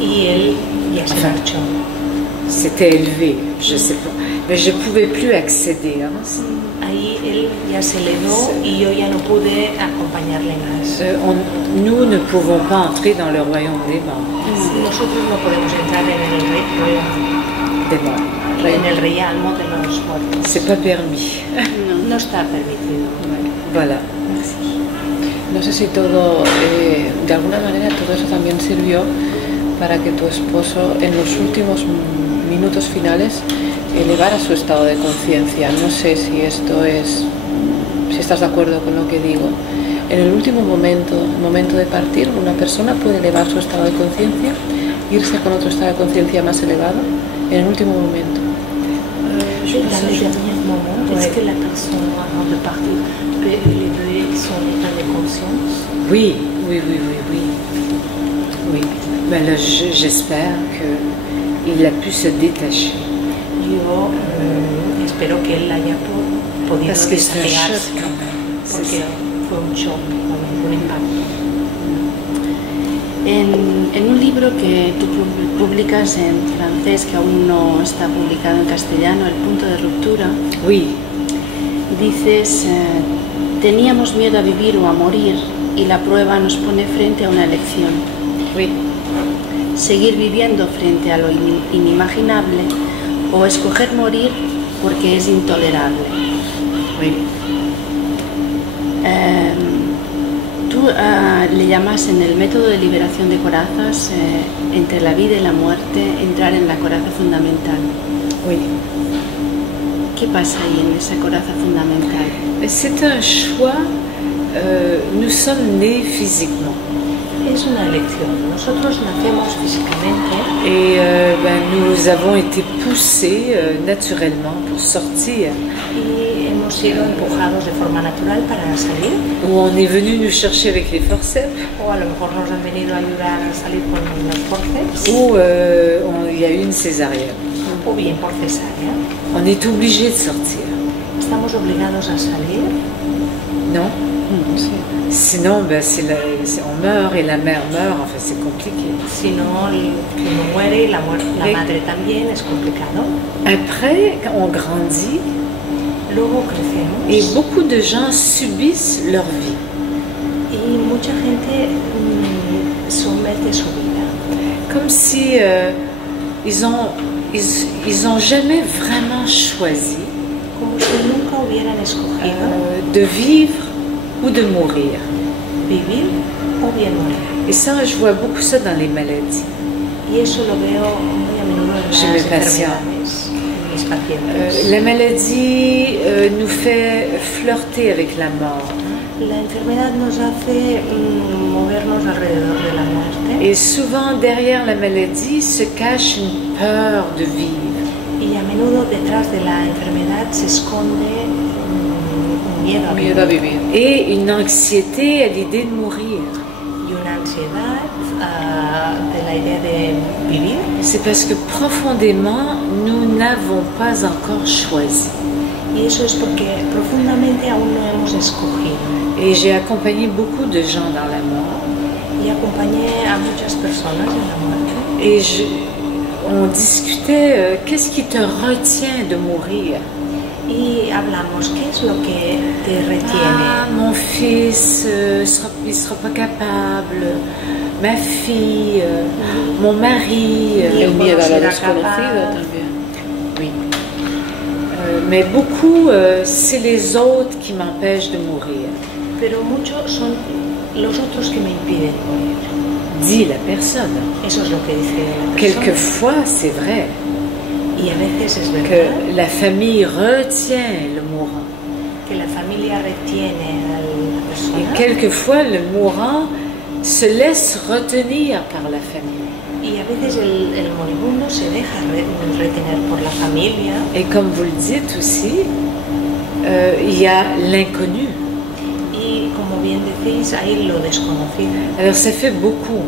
Y él ya se marchó. C'était élevé, je sais pas. Mais je ne pouvais plus accéder. Hein. Ahí él ya se elevó y yo ya no pude acompañarle más. Nous ne pouvons pas entrer dans le royaume des morts. Nosotros no podemos entrar en el royaume des morts. En el realmo de los muertos. C'est pas permis. No está permitido. Voilà. Merci. No sé si todo, de alguna manera todo eso también sirvió para que tu esposo en los últimos minutos finales elevara su estado de conciencia. No sé si esto es, si estás de acuerdo con lo que digo. En el último momento de partir, una persona puede elevar su estado de conciencia, irse con otro estado de conciencia más elevado, en el último momento. Dans les derniers moments, est-ce que la personne, avant de partir, peut élever son état de conscience? Oui. Ben là, j'espère qu'il a pu se détacher. Yo espero que él haya podido desapegarse, porque fue un shock, un impacto. En un libro que tú publicas en francés, que aún no está publicado en castellano, El punto de ruptura, oui. Dices, teníamos miedo a vivir o a morir y la prueba nos pone frente a una elección. Oui. seguir viviendo frente a lo inimaginable o escoger morir porque es intolerable. Oui. Tú le llamas en el método de liberación de corazas, entre la vida y la muerte, entrar en la coraza fundamental. Oui. ¿Qué pasa ahí en esa coraza fundamental? C'est un choix. Nous sommes nés physiquement. Es una elección. Nosotros nacemos físicamente Et nous avons été poussés naturellement pour sortir. y hemos sido empujados de forma natural para salir, Ou on est venu nous chercher avec les forceps, o a lo mejor nos han venido a ayudar a salir con los forceps, ou il y a eu une césarienne. o bien por cesárea. On est obligé de sortir, Estamos obligados a salir, non? Sí. Sinon, on meurt et la mère meurt, enfin c'est compliqué. si no uno muere y la Mais- madre también, es complicado. Après, quand on grandit, Luego crecemos et beaucoup de gens subissent leur vie. y mucha gente somete su vida, Comme si ils ont jamais vraiment choisi como si nunca hubieran escogido de vivre ou de mourir. vivir o bien morir. Et ça, je vois beaucoup ça dans les maladies. Y eso lo veo muy a menudo en Chez las mes patients. enfermedades, en mis pacientes. La maladie nous fait flirter avec la mort. La enfermedad nos hace movernos alrededor de la muerte Et souvent, derrière la maladie se cache une peur de vivre. y a menudo detrás de la enfermedad se esconde un miedo a Miedo a vivir vivir. Et une anxiété à l'idée de mourir. y una ansiedad de la idea de vivir. C'est parce que profondément, nous n'avons pas encore choisi. Y eso es porque profundamente aún no hemos escogido. Et j'ai accompagné beaucoup de gens dans la mort. Y acompañé a muchas personas en la muerte Et on discutait, qu'est-ce qui te retient de mourir? y hablamos, ¿qué es lo que te Ah, retiene? mon fils, il sera pas capable. Ma fille, mon mari. El miedo a lo será desconocido capaz. también. Oui. Mais beaucoup, c'est les autres qui m'empêchent de mourir, Pero muchos son los otros que me impiden morir. dit la personne. Eso es lo que dice la persona. Quelquefois, c'est vrai Y a veces es verdad que la famille retient le mourant. que la familia retiene a la Et persona quelquefois, le mourant se laisse retenir par la famille. y a veces el moribundo se deja retener por la familia. Et comme vous le dites aussi, il y a l'inconnu. Y como bien decís, hay lo desconocido. Alors ça fait beaucoup.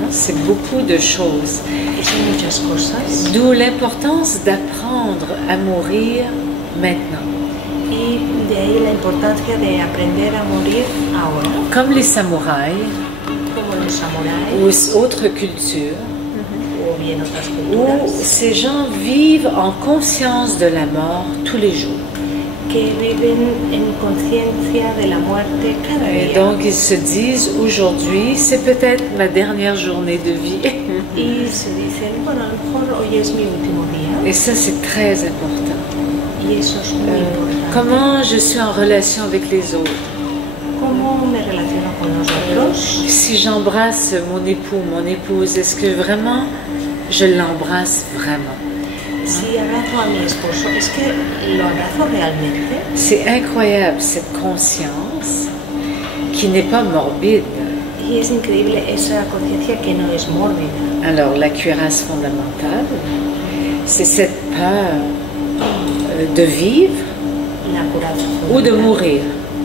Hein, c'est beaucoup de choses. Y son muchas cosas. D'où l'importance d'apprendre à mourir maintenant. Y de ahí la importancia de aprender a morir ahora, Comme les samouraïs como los samuráis ou autres cultures, o bien otras où culturas, ces gens vivent en conscience de la mort tous les jours. que viven en conciencia de la muerte cada Et día. donc ils se disent aujourd'hui, c'est peut-être ma dernière journée de vie. Y se dicen, bueno, a lo mejor hoy es mi último día. Et ça c'est très important. Y eso es muy importante. Comment je suis en relation avec les autres? ¿Cómo me relaciono con los otros? Si j'embrasse mon époux, mon épouse, est-ce que vraiment je l'embrasse vraiment? Si abrazo a mi esposo, ¿es que lo abrazo realmente? C'est incroyable cette conscience qui n'est pas morbide. Y es increíble esa conciencia que no es mórbida. Alors la cuirasse fondamentale, c'est cette peur de vivre La coraza ou de fundamental. mourir.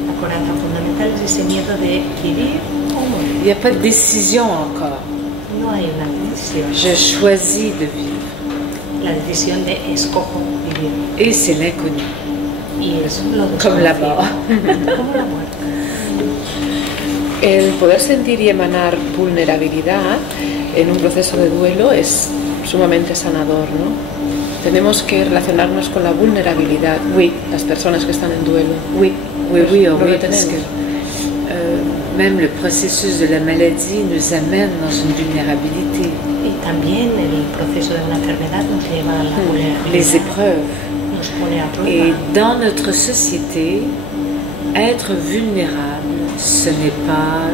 La coraza fundamental es ese miedo de vivir o morir. Il n'y a pas de décision encore. No hay una decisión. Je choisis de vivre. La decisión de escojo vivir. Et c'est l'inconnu. Y es lo Comme la desconocido. mort. Como la muerte. El poder sentir y emanar vulnerabilidad en un proceso de duelo es sumamente sanador, ¿no? Tenemos que relacionarnos con la vulnerabilidad, Oui, las personas que están en duelo. oui, oui, oui, No oui, lo parce tenemos. que même le processus de la maladie nous amène dans une vulnérabilité. Y también el proceso de una enfermedad nos lleva a la vulnerabilidad. Les épreuves. Nos pone a prueba. Et dans notre société, être vulnérable, ce n'est pas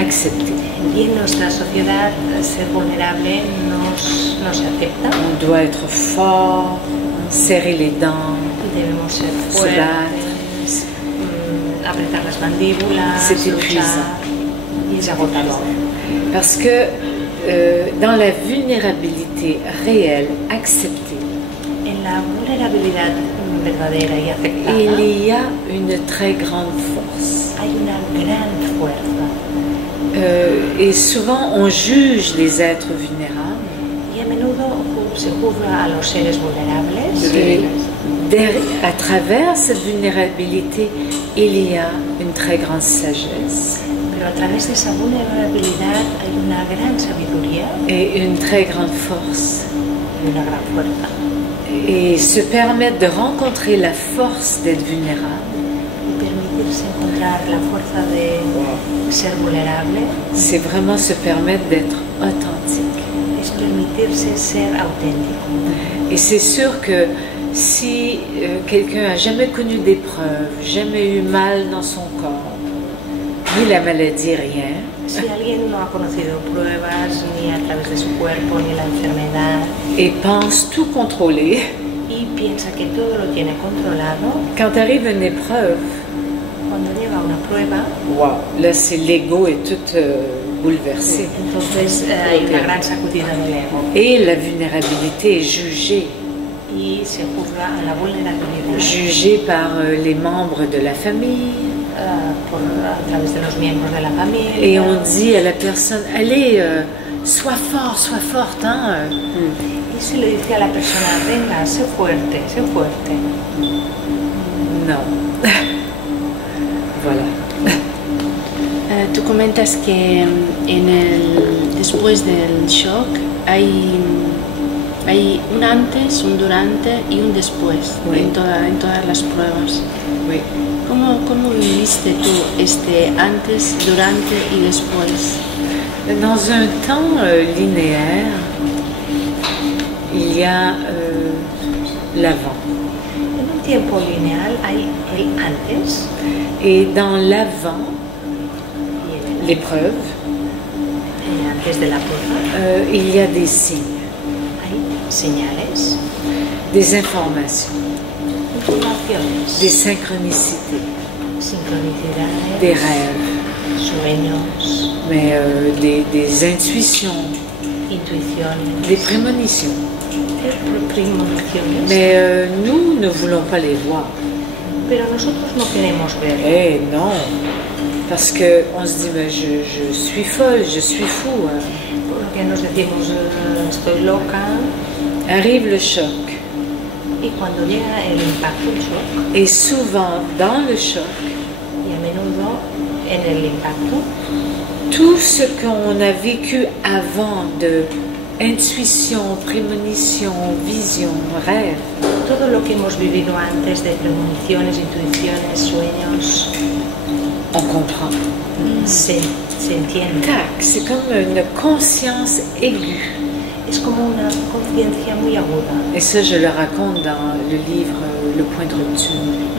accepté. Y en nuestra sociedad, ser vulnerable no se acepta. On doit être fort, serrer les dents, Debemos ser se fuertes, battre. apretar las mandíbulas, C'est luchar, épuisant. y es agotador. Parce que dans la vulnérabilité réelle, acceptée, En la vulnerabilidad verdadera y aceptada il y a une très grande force. hay una gran fuerza. Et souvent, on juge les êtres vulnérables. Y a menudo se juzga a los seres vulnerables. Et à travers cette vulnérabilité, il y a une très grande sagesse Pero a través de esa vulnerabilidad hay una gran sabiduría et une très grande force. y una gran fuerza. Et se permettre de rencontrer la force d'être vulnérable, Y permitirse encontrar la fuerza de ser vulnerable c'est vraiment se permettre d'être authentique. es permitirse ser auténtico. Et c'est sûr que si quelqu'un n'a jamais connu d'épreuve, jamais eu mal dans son corps, ni la maladie, rien, Si alguien no ha conocido pruebas ni a través de su cuerpo ni la enfermedad et pense tout contrôler, y piensa que todo lo tiene controlado, quand arrive une épreuve, cuando llega una prueba, wow, là c'est l'ego est tout bouleversé. entonces hay una gran sacudida del ego Et la vulnérabilité est jugée, y se juzga a la vulnerabilidad jugée par les membres de la famille. a través de los miembros de la familia. Et on dit à la personne, allez, sois fort, sois forte. Hein? Y se le dice a la persona, venga, sé fuerte, sé fuerte. Non. Voilà. Tú comentas que después del shock hay un antes, un durante y un después Oui. en todas las pruebas. Oui. ¿Cómo viviste tú este antes, durante y después? Dans un temps linéaire, il y a l'avant. En un tiempo lineal hay el antes Et dans l'avant, y l'épreuve, antes de la prueba il y a des signes, hay señales, des informations, informaciones, des synchronicités, sincronicidades, des rêves, sueños, mais des intuitions, intuiciones, des prémonitions. premoniciones. Mais nous ne voulons pas les voir. Pero nosotros no queremos ver. Eh non, parce qu'on se dit, mais je suis folle, je suis fou. Hein. Porque nos decimos, estoy loca. Arrive le choc. Y cuando llega el impacto, el shock, Et souvent, dans le choc, y a menudo en el impacto, tout ce qu'on a vécu avant de intuition, prémonition, vision, rêve, todo lo que hemos vivido antes de premoniciones, intuiciones, sueños, on comprend. se entiende. Tac, c'est comme une conscience aiguë. Es como una conciencia muy aguda. Et ça, je le raconte dans le livre Le point de rupture.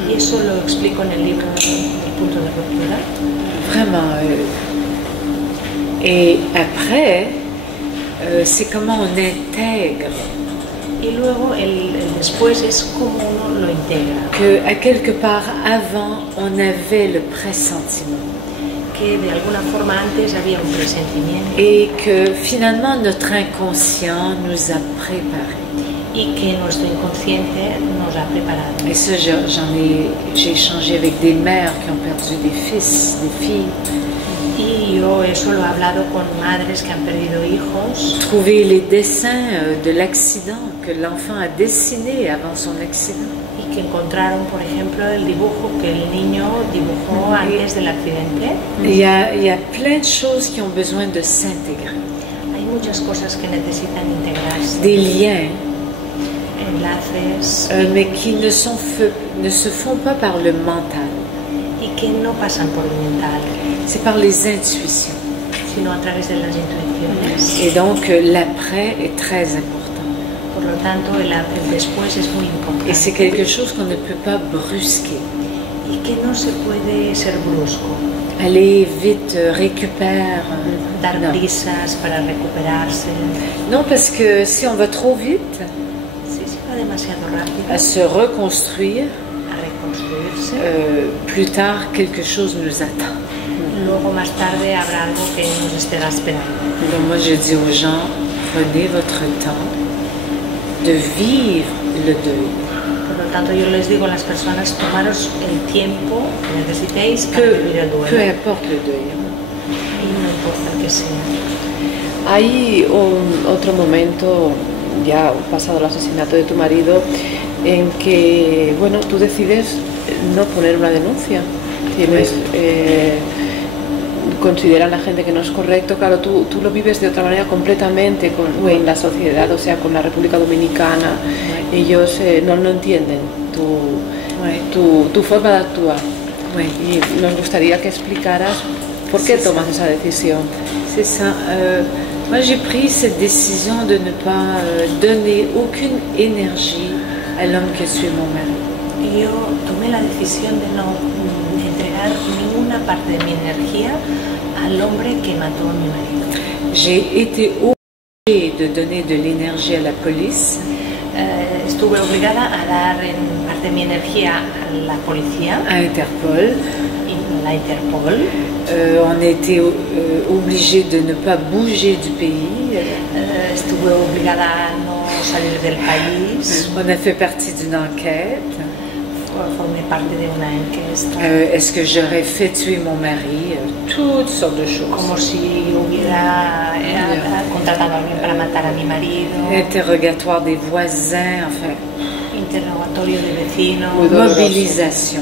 Y eso lo explico en el libro El punto de ruptura. Vraiment. Et après, c'est comment on intègre Y luego el después es como uno lo integra. que à quelque part avant, on avait le pressentiment. Que de alguna forma antes había un presentimiento. Et que finalement, notre inconscient nous a préparés. Y que nuestro inconsciente nos ha preparado. Et ça, j'ai échangé avec des mères qui ont perdu des fils, des filles. Y yo eso lo he hablado con madres que han perdido hijos. Trouver les dessins de l'accident que l'enfant a dessiné avant son accident. Y que encontraron, por ejemplo, el dibujo que el niño dibujó antes del accidente. Il y a plein de choses qui ont besoin de s'intégrer. Hay muchas cosas que necesitan integrarse. Des liens, Enlaces mais qui ne se font pas par le mental. y que no pasan por el mental, c'est par les intuitions. sino a través de las intuiciones. Et donc l'après est très important. Por lo tanto, el después es muy Et c'est importante quelque chose qu'on ne peut pas brusquer. y que no se puede ser brusco, Aller vite, récupère. dar Non. prisas para recuperarse. Non, parce que si on va trop vite Si se va demasiado rápido à se reconstruire, a reconstruirse, plus tard quelque chose nous attend. luego más tarde habrá algo que nos estará esperando. Donc moi je dis aux gens, prenez votre temps de vivre le deuil. Por lo tanto, yo les digo a las personas, tomaros el tiempo que necesitéis para vivir el Peu duelo. importe le deuil. Y no importa el que sea. Hay otro momento, ya pasado el asesinato de tu marido, en que, bueno, tú decides no poner una denuncia. Tienes, consideran la gente que no es correcto. Claro, tú lo vives de otra manera completamente con la sociedad, o sea, con la República Dominicana. Ellos no entienden tu forma de actuar. Y nos gustaría que explicaras por qué tomas esa decisión. C'est ça. Moi j'ai pris cette décision de ne pas donner aucune énergie à l'homme qui a tué mon mari. Y yo tomé la decisión de no entregar ninguna parte de mi energía al hombre que mató a mi marido. J'ai été obligée de donner de l'énergie à la police. Estuve obligada a dar en parte de mi energía a la policía, à Interpol. y la Interpol. On a été obligé de ne pas bouger du pays. Estuve obligada a no salir del país. On a fait partie d'une enquête. Formé parte de una encuesta. Est-ce que j'aurais fait tuer mon mari? Toutes sortes de choses. Como si hubiera contratado a alguien para matar a mi marido. Interrogatoire des voisins, enfin. Interrogatorio de vecinos. Mobilisation.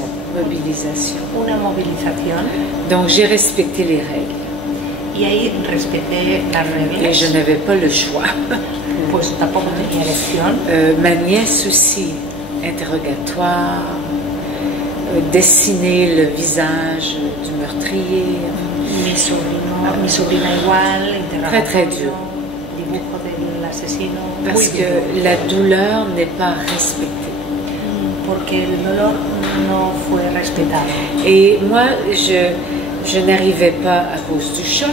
Una movilización. Donc j'ai respecté les règles. Y ahí respeté las reglas. Et je n'avais pas le choix. Pues tampoco tenía elección. Ma nièce aussi, interrogatoire, dessiner le visage du meurtrier. Mi sobrina igual, interrogatorio. Très dur. Dibujo del asesino. Parce que la douleur n'est pas respectée. Porque el dolor no fue respetado. Et moi, je n'arrivais pas, à cause du choc,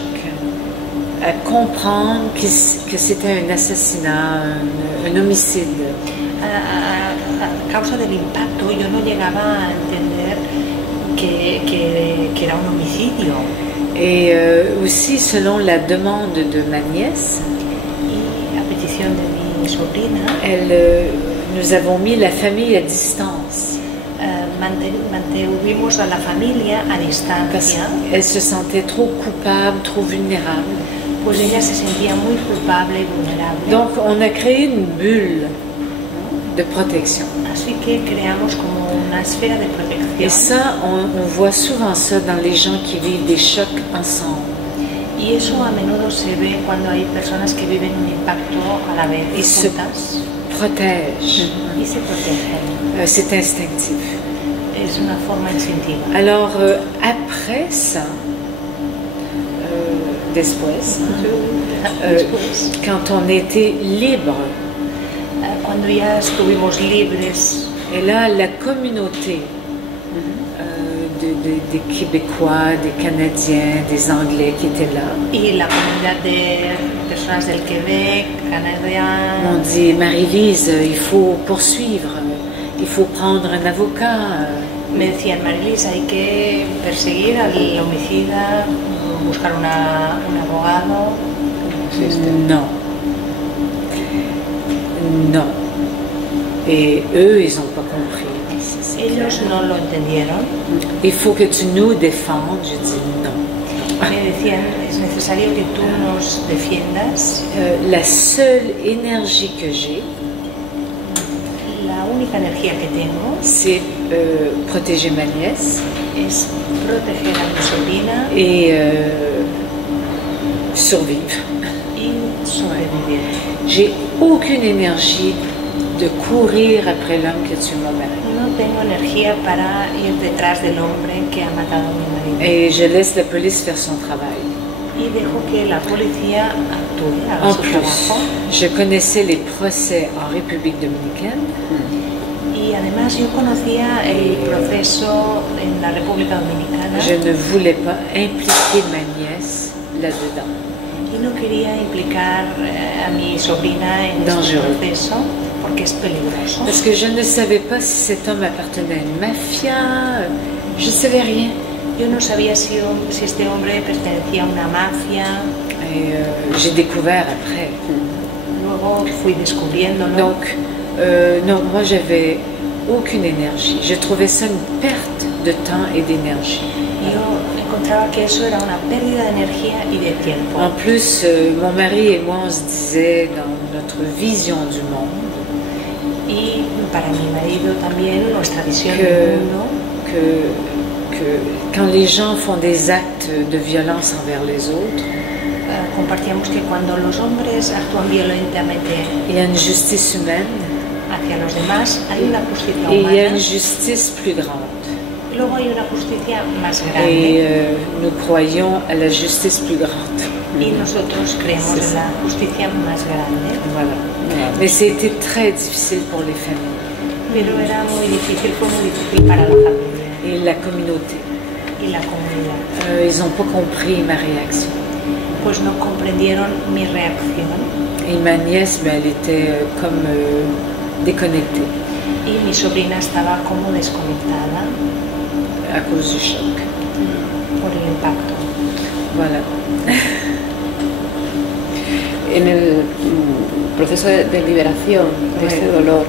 à comprendre que c'était un assassinat, un homicide. A causa del impacto, yo no llegaba a entender que era un homicidio. Et aussi, selon la demande de ma nièce, Y a petición de mi sobrina, nous avons mis la famille à distance. mantuvimos a la familia a Parce distancia. qu'elle se sentait trop coupable, trop vulnérable. Pues ella se sentía muy culpable y vulnerable. Donc, on a créé une bulle de protection. Así que creamos como una esfera de protección. Et ça, on voit souvent ça dans les gens qui vivent des chocs ensemble. Y eso a menudo se ve cuando hay personas que viven un impacto a la vez y Ils se juntas protègent. y se protegen. C'est instinctif. Es una forma instintiva. Alors, après ça, después, Después, quand on était libre, cuando ya estuvimos libres, et là, la communauté des Québécois, des Canadiens, des Anglais qui étaient là, y la comunidad de personas del Quebec, Canadá, m'ont dit, Marie-Lise, il faut poursuivre, il faut prendre un avocat. me decían, Marilis, hay que perseguir al homicida, buscar un abogado. Non. Non. Et eux, ils n'ont pas compris. Ellos no lo entendieron. Il faut que tu nous défendes. Je dis non. Me decían, es necesario que tú nos defiendas. La seule énergie que j'ai, La única energía que tengo c'est protéger ma nièce es proteger a mi sobrina et survivre. y sobrevivir. J'ai aucune énergie de courir après l'homme que tue mon mari. No tengo energía para ir detrás del hombre que ha matado a mi marido. Et je laisse la police faire son travail. Y dejo que la policía actúe, haga En su plus, trabajo. je connaissais les procès en République dominicaine. Y además yo conocía el proceso en la República Dominicana. Je ne voulais pas impliquer ma nièce là-dedans. Y no quería implicar a mi sobrina en este Dangereux. proceso porque es peligroso. Parce que je ne savais pas si cet homme appartenait à une mafia. Je ne savais rien. Yo no sabía si este hombre pertenecía a una mafia. Et j'ai découvert après. Luego fui descubriéndolo. Donc, non, moi j'avais aucune énergie. Je trouvais ça une perte de temps et d'énergie. Yo encontraba que eso era una pérdida de energía y de tiempo. En plus, mon mari et moi, on se disait dans notre vision du monde Y para mi marido también nuestra visión que, del mundo, que quand les gens font des actes de violence envers les autres, compartíamos que cuando los hombres actúan violentamente il y a une justice humaine hacia los demás hay una justicia et il y a humana une justice plus grande. y luego hay una justicia más Et grande. nous croyons à la justice plus grande. Y nosotros creemos en la justicia más grande. Voilà. Mais c'était très difficile pour les familles Pero era muy difícil, fue muy difícil para la familia et la communauté. y la comunidad. Ils n'ont pas compris ma réaction. Pues no comprendieron mi reacción Et ma nièce, ben, elle était comme déconnectée y mi sobrina estaba como desconectada à cause du choc. por el impacto. Voilà. En el proceso de liberación de este dolor,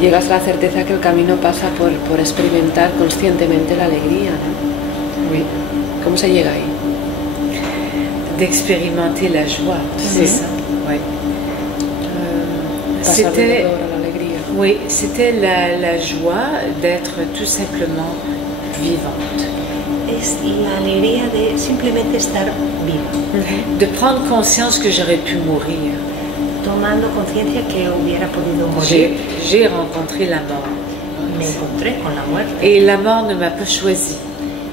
llegas a la certeza que el camino pasa por experimentar conscientemente la alegría, ¿no? Oui. ¿Cómo se llega ahí? D'expérimenter la joie, c'est ça. Oui. Pasar del C'était, dolor a la alegría. oui, c'était la joie d'être tout simplement vivante. Es la alegría de simplemente estar viva, De prendre conscience que j'aurais pu mourir. tomando conciencia que hubiera podido morir. J'ai rencontré la mort. Me encontré con la muerte Et la mort ne m'a pas choisi.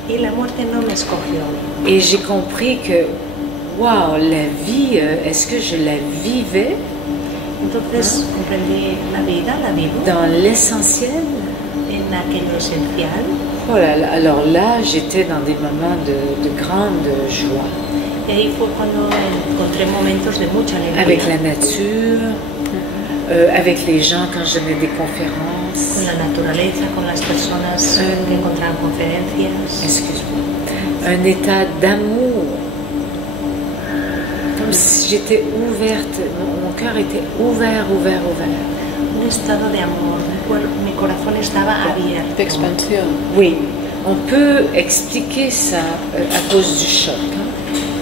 y la muerte no me escogió. Et j'ai compris que, waouh, la vie, est-ce que je la vivais Entonces comprendí la vida, la vivo dans l'essentiel? en aquello esencial. Oh là là, alors là, j'étais dans des moments de grande joie. Y ahí fue cuando encontré momentos de mucha alegría. Avec la nature, avec les gens quand je donnais des conférences. Con la naturaleza, con las personas que encontraban conferencias. Excuse-moi. Un état d'amour. Comme si j'étais ouverte, mon cœur était ouvert. Un estado de amor. Mi corazón estaba abierto. De expansión. Oui, on peut expliquer ça à cause du choc.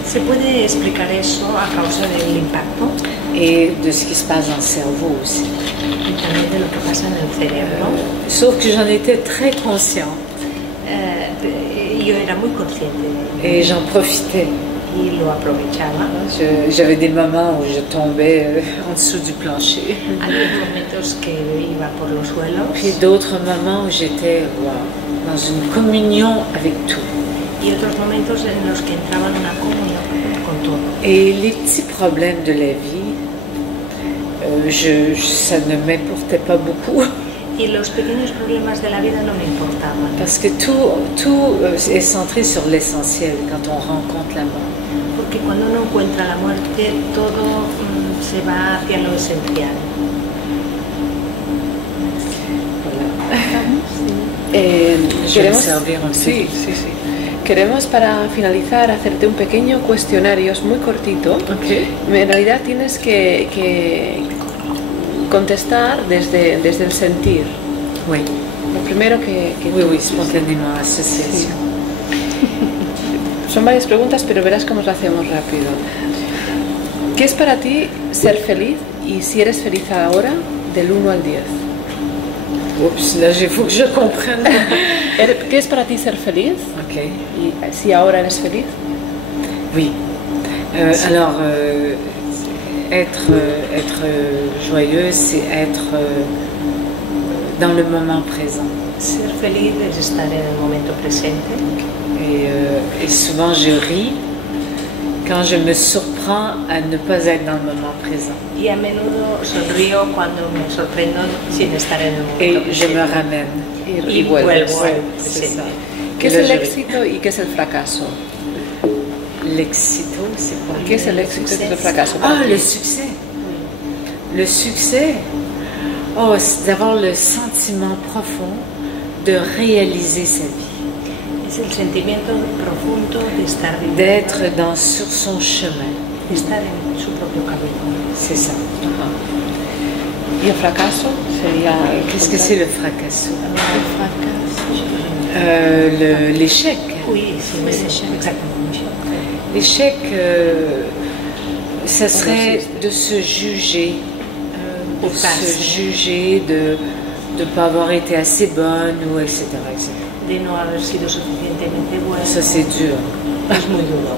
Se puede explicar eso a causa del impacto Et de ce qui se passe dans le cerveau aussi. y también de lo que pasa en el cerebro. Sauf que j'en étais très consciente Yo era muy consciente et j'en profitais. y lo aprovechaba. J'avais des moments où je tombais en dessous du plancher. Había momentos que iba por los suelos Puis d'autres moments où j'étais dans une communion avec tout. y otros momentos en los que entraba en una comunión con todo. Et les petits problèmes de la vie, ça ne m'importait pas beaucoup. Y los pequeños problemas de la vida no me importaban. Parce que tout est centré sur l'essentiel quand on rencontre la mort. Porque cuando uno encuentra la muerte, todo se va hacia lo esencial. Queremos servir un sí. Queremos para finalizar hacerte un pequeño cuestionario, es muy cortito. Okay. En realidad tienes que contestar desde el sentir. Oui. Lo primero que Oui, spontanément, association. Son varias preguntas, pero verás cómo lo hacemos rápido. ¿Qué es para ti ser feliz? Y si eres feliz ahora, del 1 al 10. Oups, là, il faut que je comprenne. ¿Qué es para ti ser feliz? Ok. Y si ahora eres feliz. Oui. Alors, être joyeuse, c'est être dans le moment présent. Ser feliz es estar en el momento presente. Et souvent je ris quand je me surprends à ne pas être dans le moment présent. Y a menudo sonrío cuando me sorprendo sin estar en el momento Et presente. je me ramène. Y vuelvo al C'est presente. ça. ¿Qué es Et là, el je éxito y qué es el fracaso? L'éxito, c'est quoi? ¿Qué es el éxito y qué es el fracaso? Ah, le succès. Le succès, oh, c'est d'avoir le sentiment profond de réaliser sa vie, Es el sentimiento profundo de estar viviendo, d'être sur son chemin. de estar en su propio camino. C'est ça. Ajá. ¿Y el fracaso? Sería... Qu'est-ce que c'est le fracasso? El fracaso. L'échec. Oui, sí, exactement. L'échec, ça serait de se juger, de ne pas avoir été assez bonne, ou etc., etc. De no haber sido suficientemente bueno. Ça, c'est dur. Es muy duro.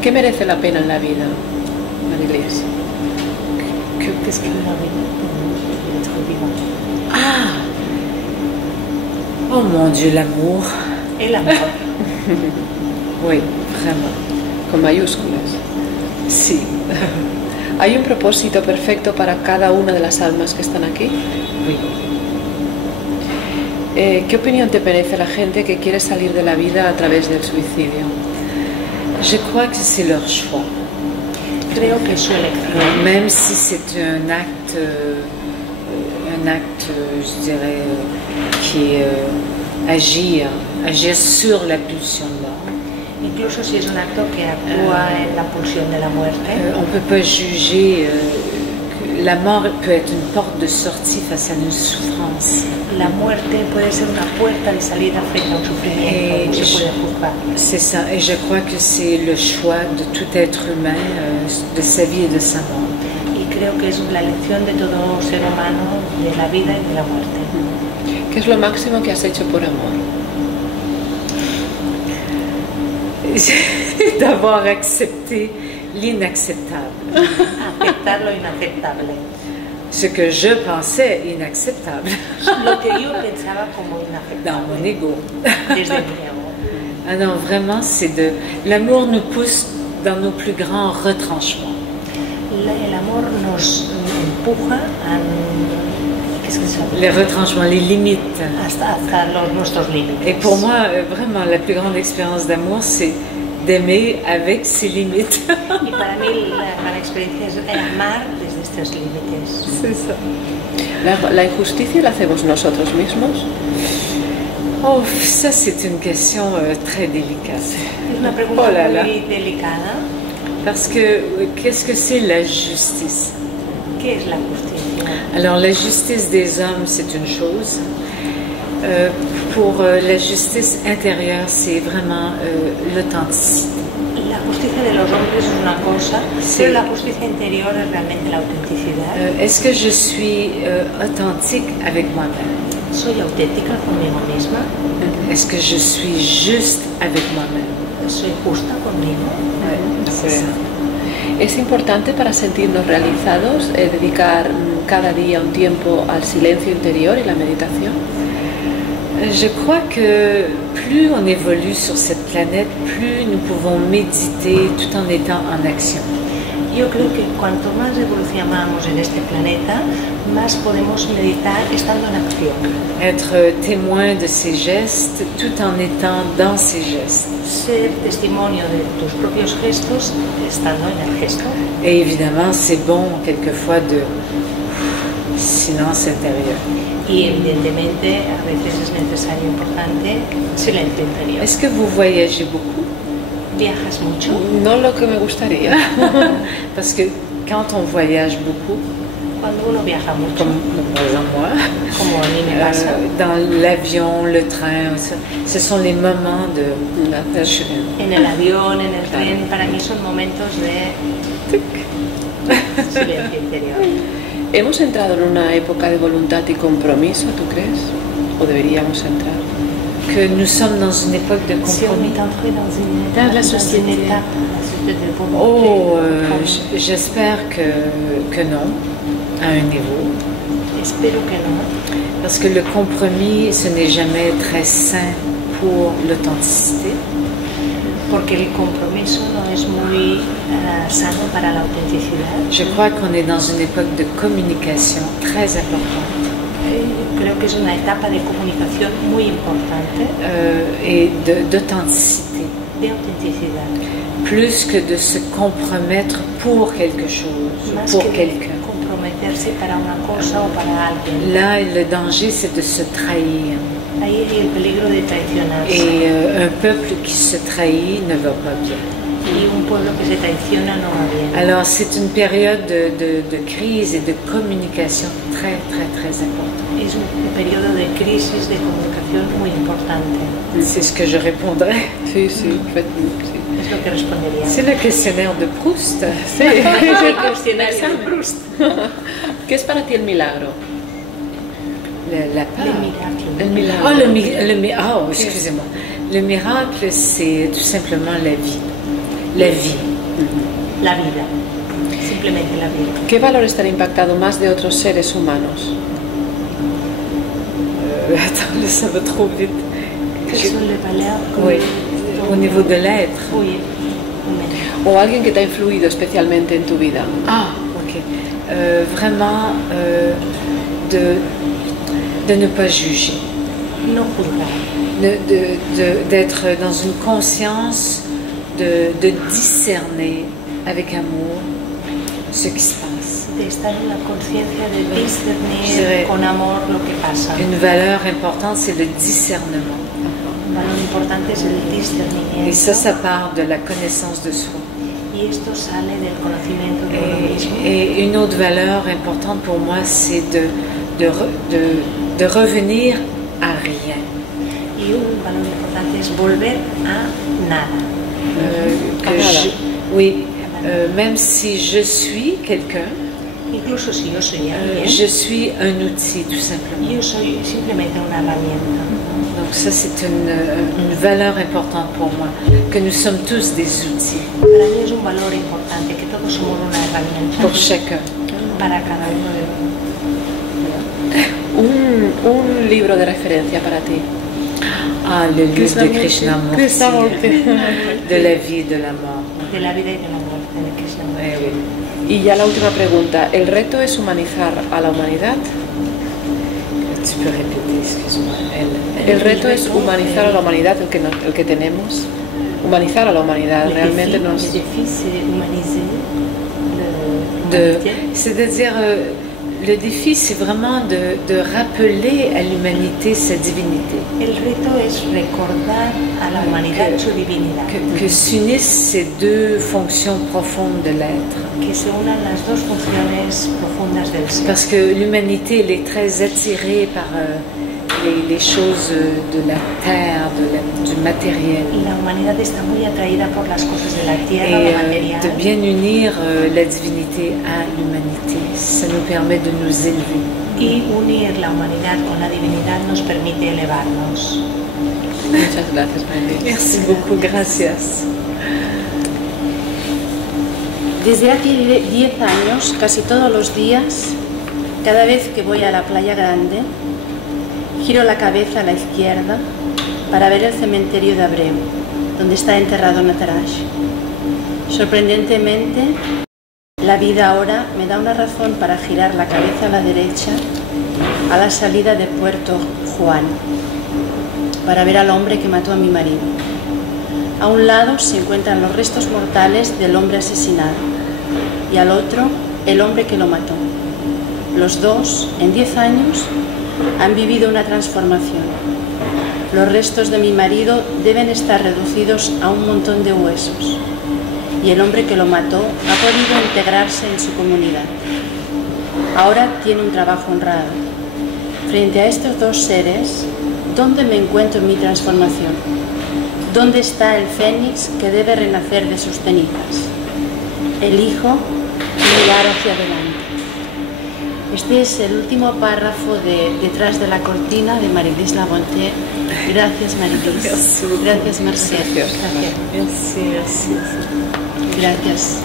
¿Qué merece la pena en la vida, Marilés? Qu'est-ce que la vie d'être vivant? Ah! Oh mon Dieu, l'amour. El amor. Oui, vraiment. Con mayúsculas. Sí. ¿Hay un propósito perfecto para cada una de las almas que están aquí? Oui. ¿Qué opinión te merece la gente que quiere salir de la vida a través del suicidio? Je crois que c'est leur choix. Creo que es su elección. Même si c'est un acte, je dirais, qui est agir sur la pulsion de mort. Incluso si es un acto que actúa en la pulsión de la muerte. On ne peut pas juger que la mort peut être une porte de sortie face à une souffrance. La muerte puede ser una puerta de salida frente a un sufrimiento, no se puede juzgar. C'est ça, et je crois que c'est le choix de tout être humain, de sa vie et de sa mort. Y creo que es la elección de todo ser humano, de la vida y de la muerte. ¿Qué es lo máximo que has hecho por amor? D'avoir accepté l'inacceptable. Aceptar lo inaceptable. Ce que je pensais inacceptable. Lo que yo pensaba como inaceptable. Dans mon ego. Desde mi ego. Ah non, vraiment, c'est de... L'amour nous pousse dans nos plus grands retranchements. El amor nos empuja a... ¿Qué es que se llama? Les retranchements, les limites. Hasta nuestros límites. Et pour moi, vraiment, la plus grande expérience d'amour, c'est d'aimer avec ses limites. Y para mí la gran experiencia es amar desde estos límites. C'est ça. ¿La injusticia la hacemos nosotros mismos? Oh, ça, c'est une question très délicate. Es una pregunta muy delicada. Parce que, qu'est-ce que c'est la justice? ¿Qué es la justicia? Alors, la justice des hommes, c'est une chose. Pour la justice intérieure, c'est vraiment l'authenticité. La justicia de los hombres es una cosa, pero la justicia interior es realmente la autenticidad. Est-ce que je suis authentique avec moi-même? ¿Soy auténtica conmigo misma? Est-ce que je suis juste avec moi-même? ¿Soy justa conmigo? C'est ça. ¿Es importante para sentirnos realizados dedicar cada día un tiempo al silencio interior y la meditación? Je crois que plus on évolue sur cette planète, plus nous pouvons méditer tout en étant en action. Yo creo que cuanto más evolucionamos en este planeta, más podemos meditar estando en acción. Être témoin de ses gestes tout en étant dans ses gestes. Ser testimonio de tus propios gestos estando en el gesto. Et évidemment, c'est bon quelquefois de silence intérieur. Y evidentemente a veces es necesario, importante, silencio interior. Est-ce que vous voyagez beaucoup? ¿Viajas mucho? No lo que me gustaría. Parce que quand on voyage beaucoup, Cuando uno viaja mucho, comme par exemple moi, como a mí me pasa, dans l'avion, le train, ce sont les moments de... en el avión, en el tren, para mí son momentos de silencio interior. ¿Hemos entrado en una época de voluntad y compromiso, tú crees? ¿O deberíamos entrar? Que nous sommes dans une époque de Si on compromis. est entré dans une étape, La société. de volonté. Oh, j'espère que non, à un niveau. Espero que no. Parce que le compromis, ce n'est jamais très sain pour l'authenticité. Porque el compromiso no es muy sano para la autenticidad. Je crois qu'on est dans une époque de communication très importante. Creo que es una etapa de comunicación muy importante. Et d'authenticité. De autenticidad. Plus que de se compromettre pour quelque chose, Más pour que quelqu'un. Comprometerse para una cosa o para alguien. Là, le danger, c'est de se trahir. Ahí hay el peligro de traicionarse. Et un peuple qui se trahit ne va pas bien. Y un pueblo que se traiciona no va bien. Alors, c'est une période de crise et de communication très, très, très importante. Es un periodo de crisis de comunicación muy importante. C'est ce que je répondrais. Sí, sí, perfecto. Sí. Es lo que respondería. C'est le questionnaire de Proust. Sí. El cuestionario de Proust. ¿Qué es para ti el milagro? La part. El milagro. Oh, excusez-moi. Le miracle, c'est tout simplement la vie. La vie. La vida. Simplemente la vida. ¿Qué valores te han impactado más de otros seres humanos? Attends, ça va trop vite. ¿Qué son les valeurs? Oui, au niveau de l'être. Oui. ¿O alguien que te ha influido especialmente en tu vida? Ah, ok. Vraiment, de ne pas juger. No juzgar. D'être dans une conscience, de discerner avec amour ce qui se passe. De estar en la conciencia de discernir con amor lo que pasa. Une valeur importante, c'est le discernement. Un valor importante es el discernimiento. Et ça part de la connaissance de soi. Y esto sale del conocimiento de uno mismo. Et une autre valeur importante pour moi, c'est de revenir à rien. Y un valor importante es volver a nada. Oui, même si je suis quelqu'un, incluso si yo soy alguien, je suis un outil tout simplement. Yo soy simplemente una herramienta. Donc ça c'est une valeur importante pour moi, que nous sommes tous des outils. Para mí es un valor importante, que todos somos una herramienta. Pour chacun. Para cada uno de nosotros. Un libro de referencia para ti. Ah, le livre de Krishnamurti, de la vie et de la mort. De la vida y de la muerte de Krishnamurti. Y ya la última pregunta, ¿el reto es humanizar a la humanidad? Tu peux répéter, excuse-moi. El reto es humanizar a la humanidad, el que tenemos. Humanizar a la humanidad, realmente nos... Le défi, c'est humaniser c'est-à-dire, le défi, c'est vraiment de rappeler à l'humanité sa divinité. El reto es recordar a la humanidad su divinidad. Que s'unissent ces deux fonctions profondes de l'être. Que se unan las dos funciones profundas del ser. Parce que l'humanité, elle est très attirée par les choses de la terre, du matériel. La humanidad está muy atraída por las cosas de la tierra, lo material. De bien unir la divinité à l'humanité, ça nous permet de nous élever. Y unir la humanidad con la divinidad nos permite elevarnos. Muchas gracias, María. Merci beaucoup, gracias. Desde hace 10 años, casi todos los días, cada vez que voy a la Playa Grande, giro la cabeza a la izquierda para ver el cementerio de Abreu, donde está enterrado Nataraj. Sorprendentemente, la vida ahora me da una razón para girar la cabeza a la derecha a la salida de Puerto Juan, para ver al hombre que mató a mi marido. A un lado se encuentran los restos mortales del hombre asesinado y al otro el hombre que lo mató. Los dos, en 10 años, han vivido una transformación. Los restos de mi marido deben estar reducidos a un montón de huesos y el hombre que lo mató ha podido integrarse en su comunidad. Ahora tiene un trabajo honrado. Frente a estos dos seres, ¿dónde me encuentro en mi transformación? ¿Dónde está el fénix que debe renacer de sus cenizas? Elijo mirar hacia adelante. Este es el último párrafo de Detrás de la cortina de Marie-Lise Labonté. Gracias, Marie-Lise. Gracias, Marcel. Merci. Gracias.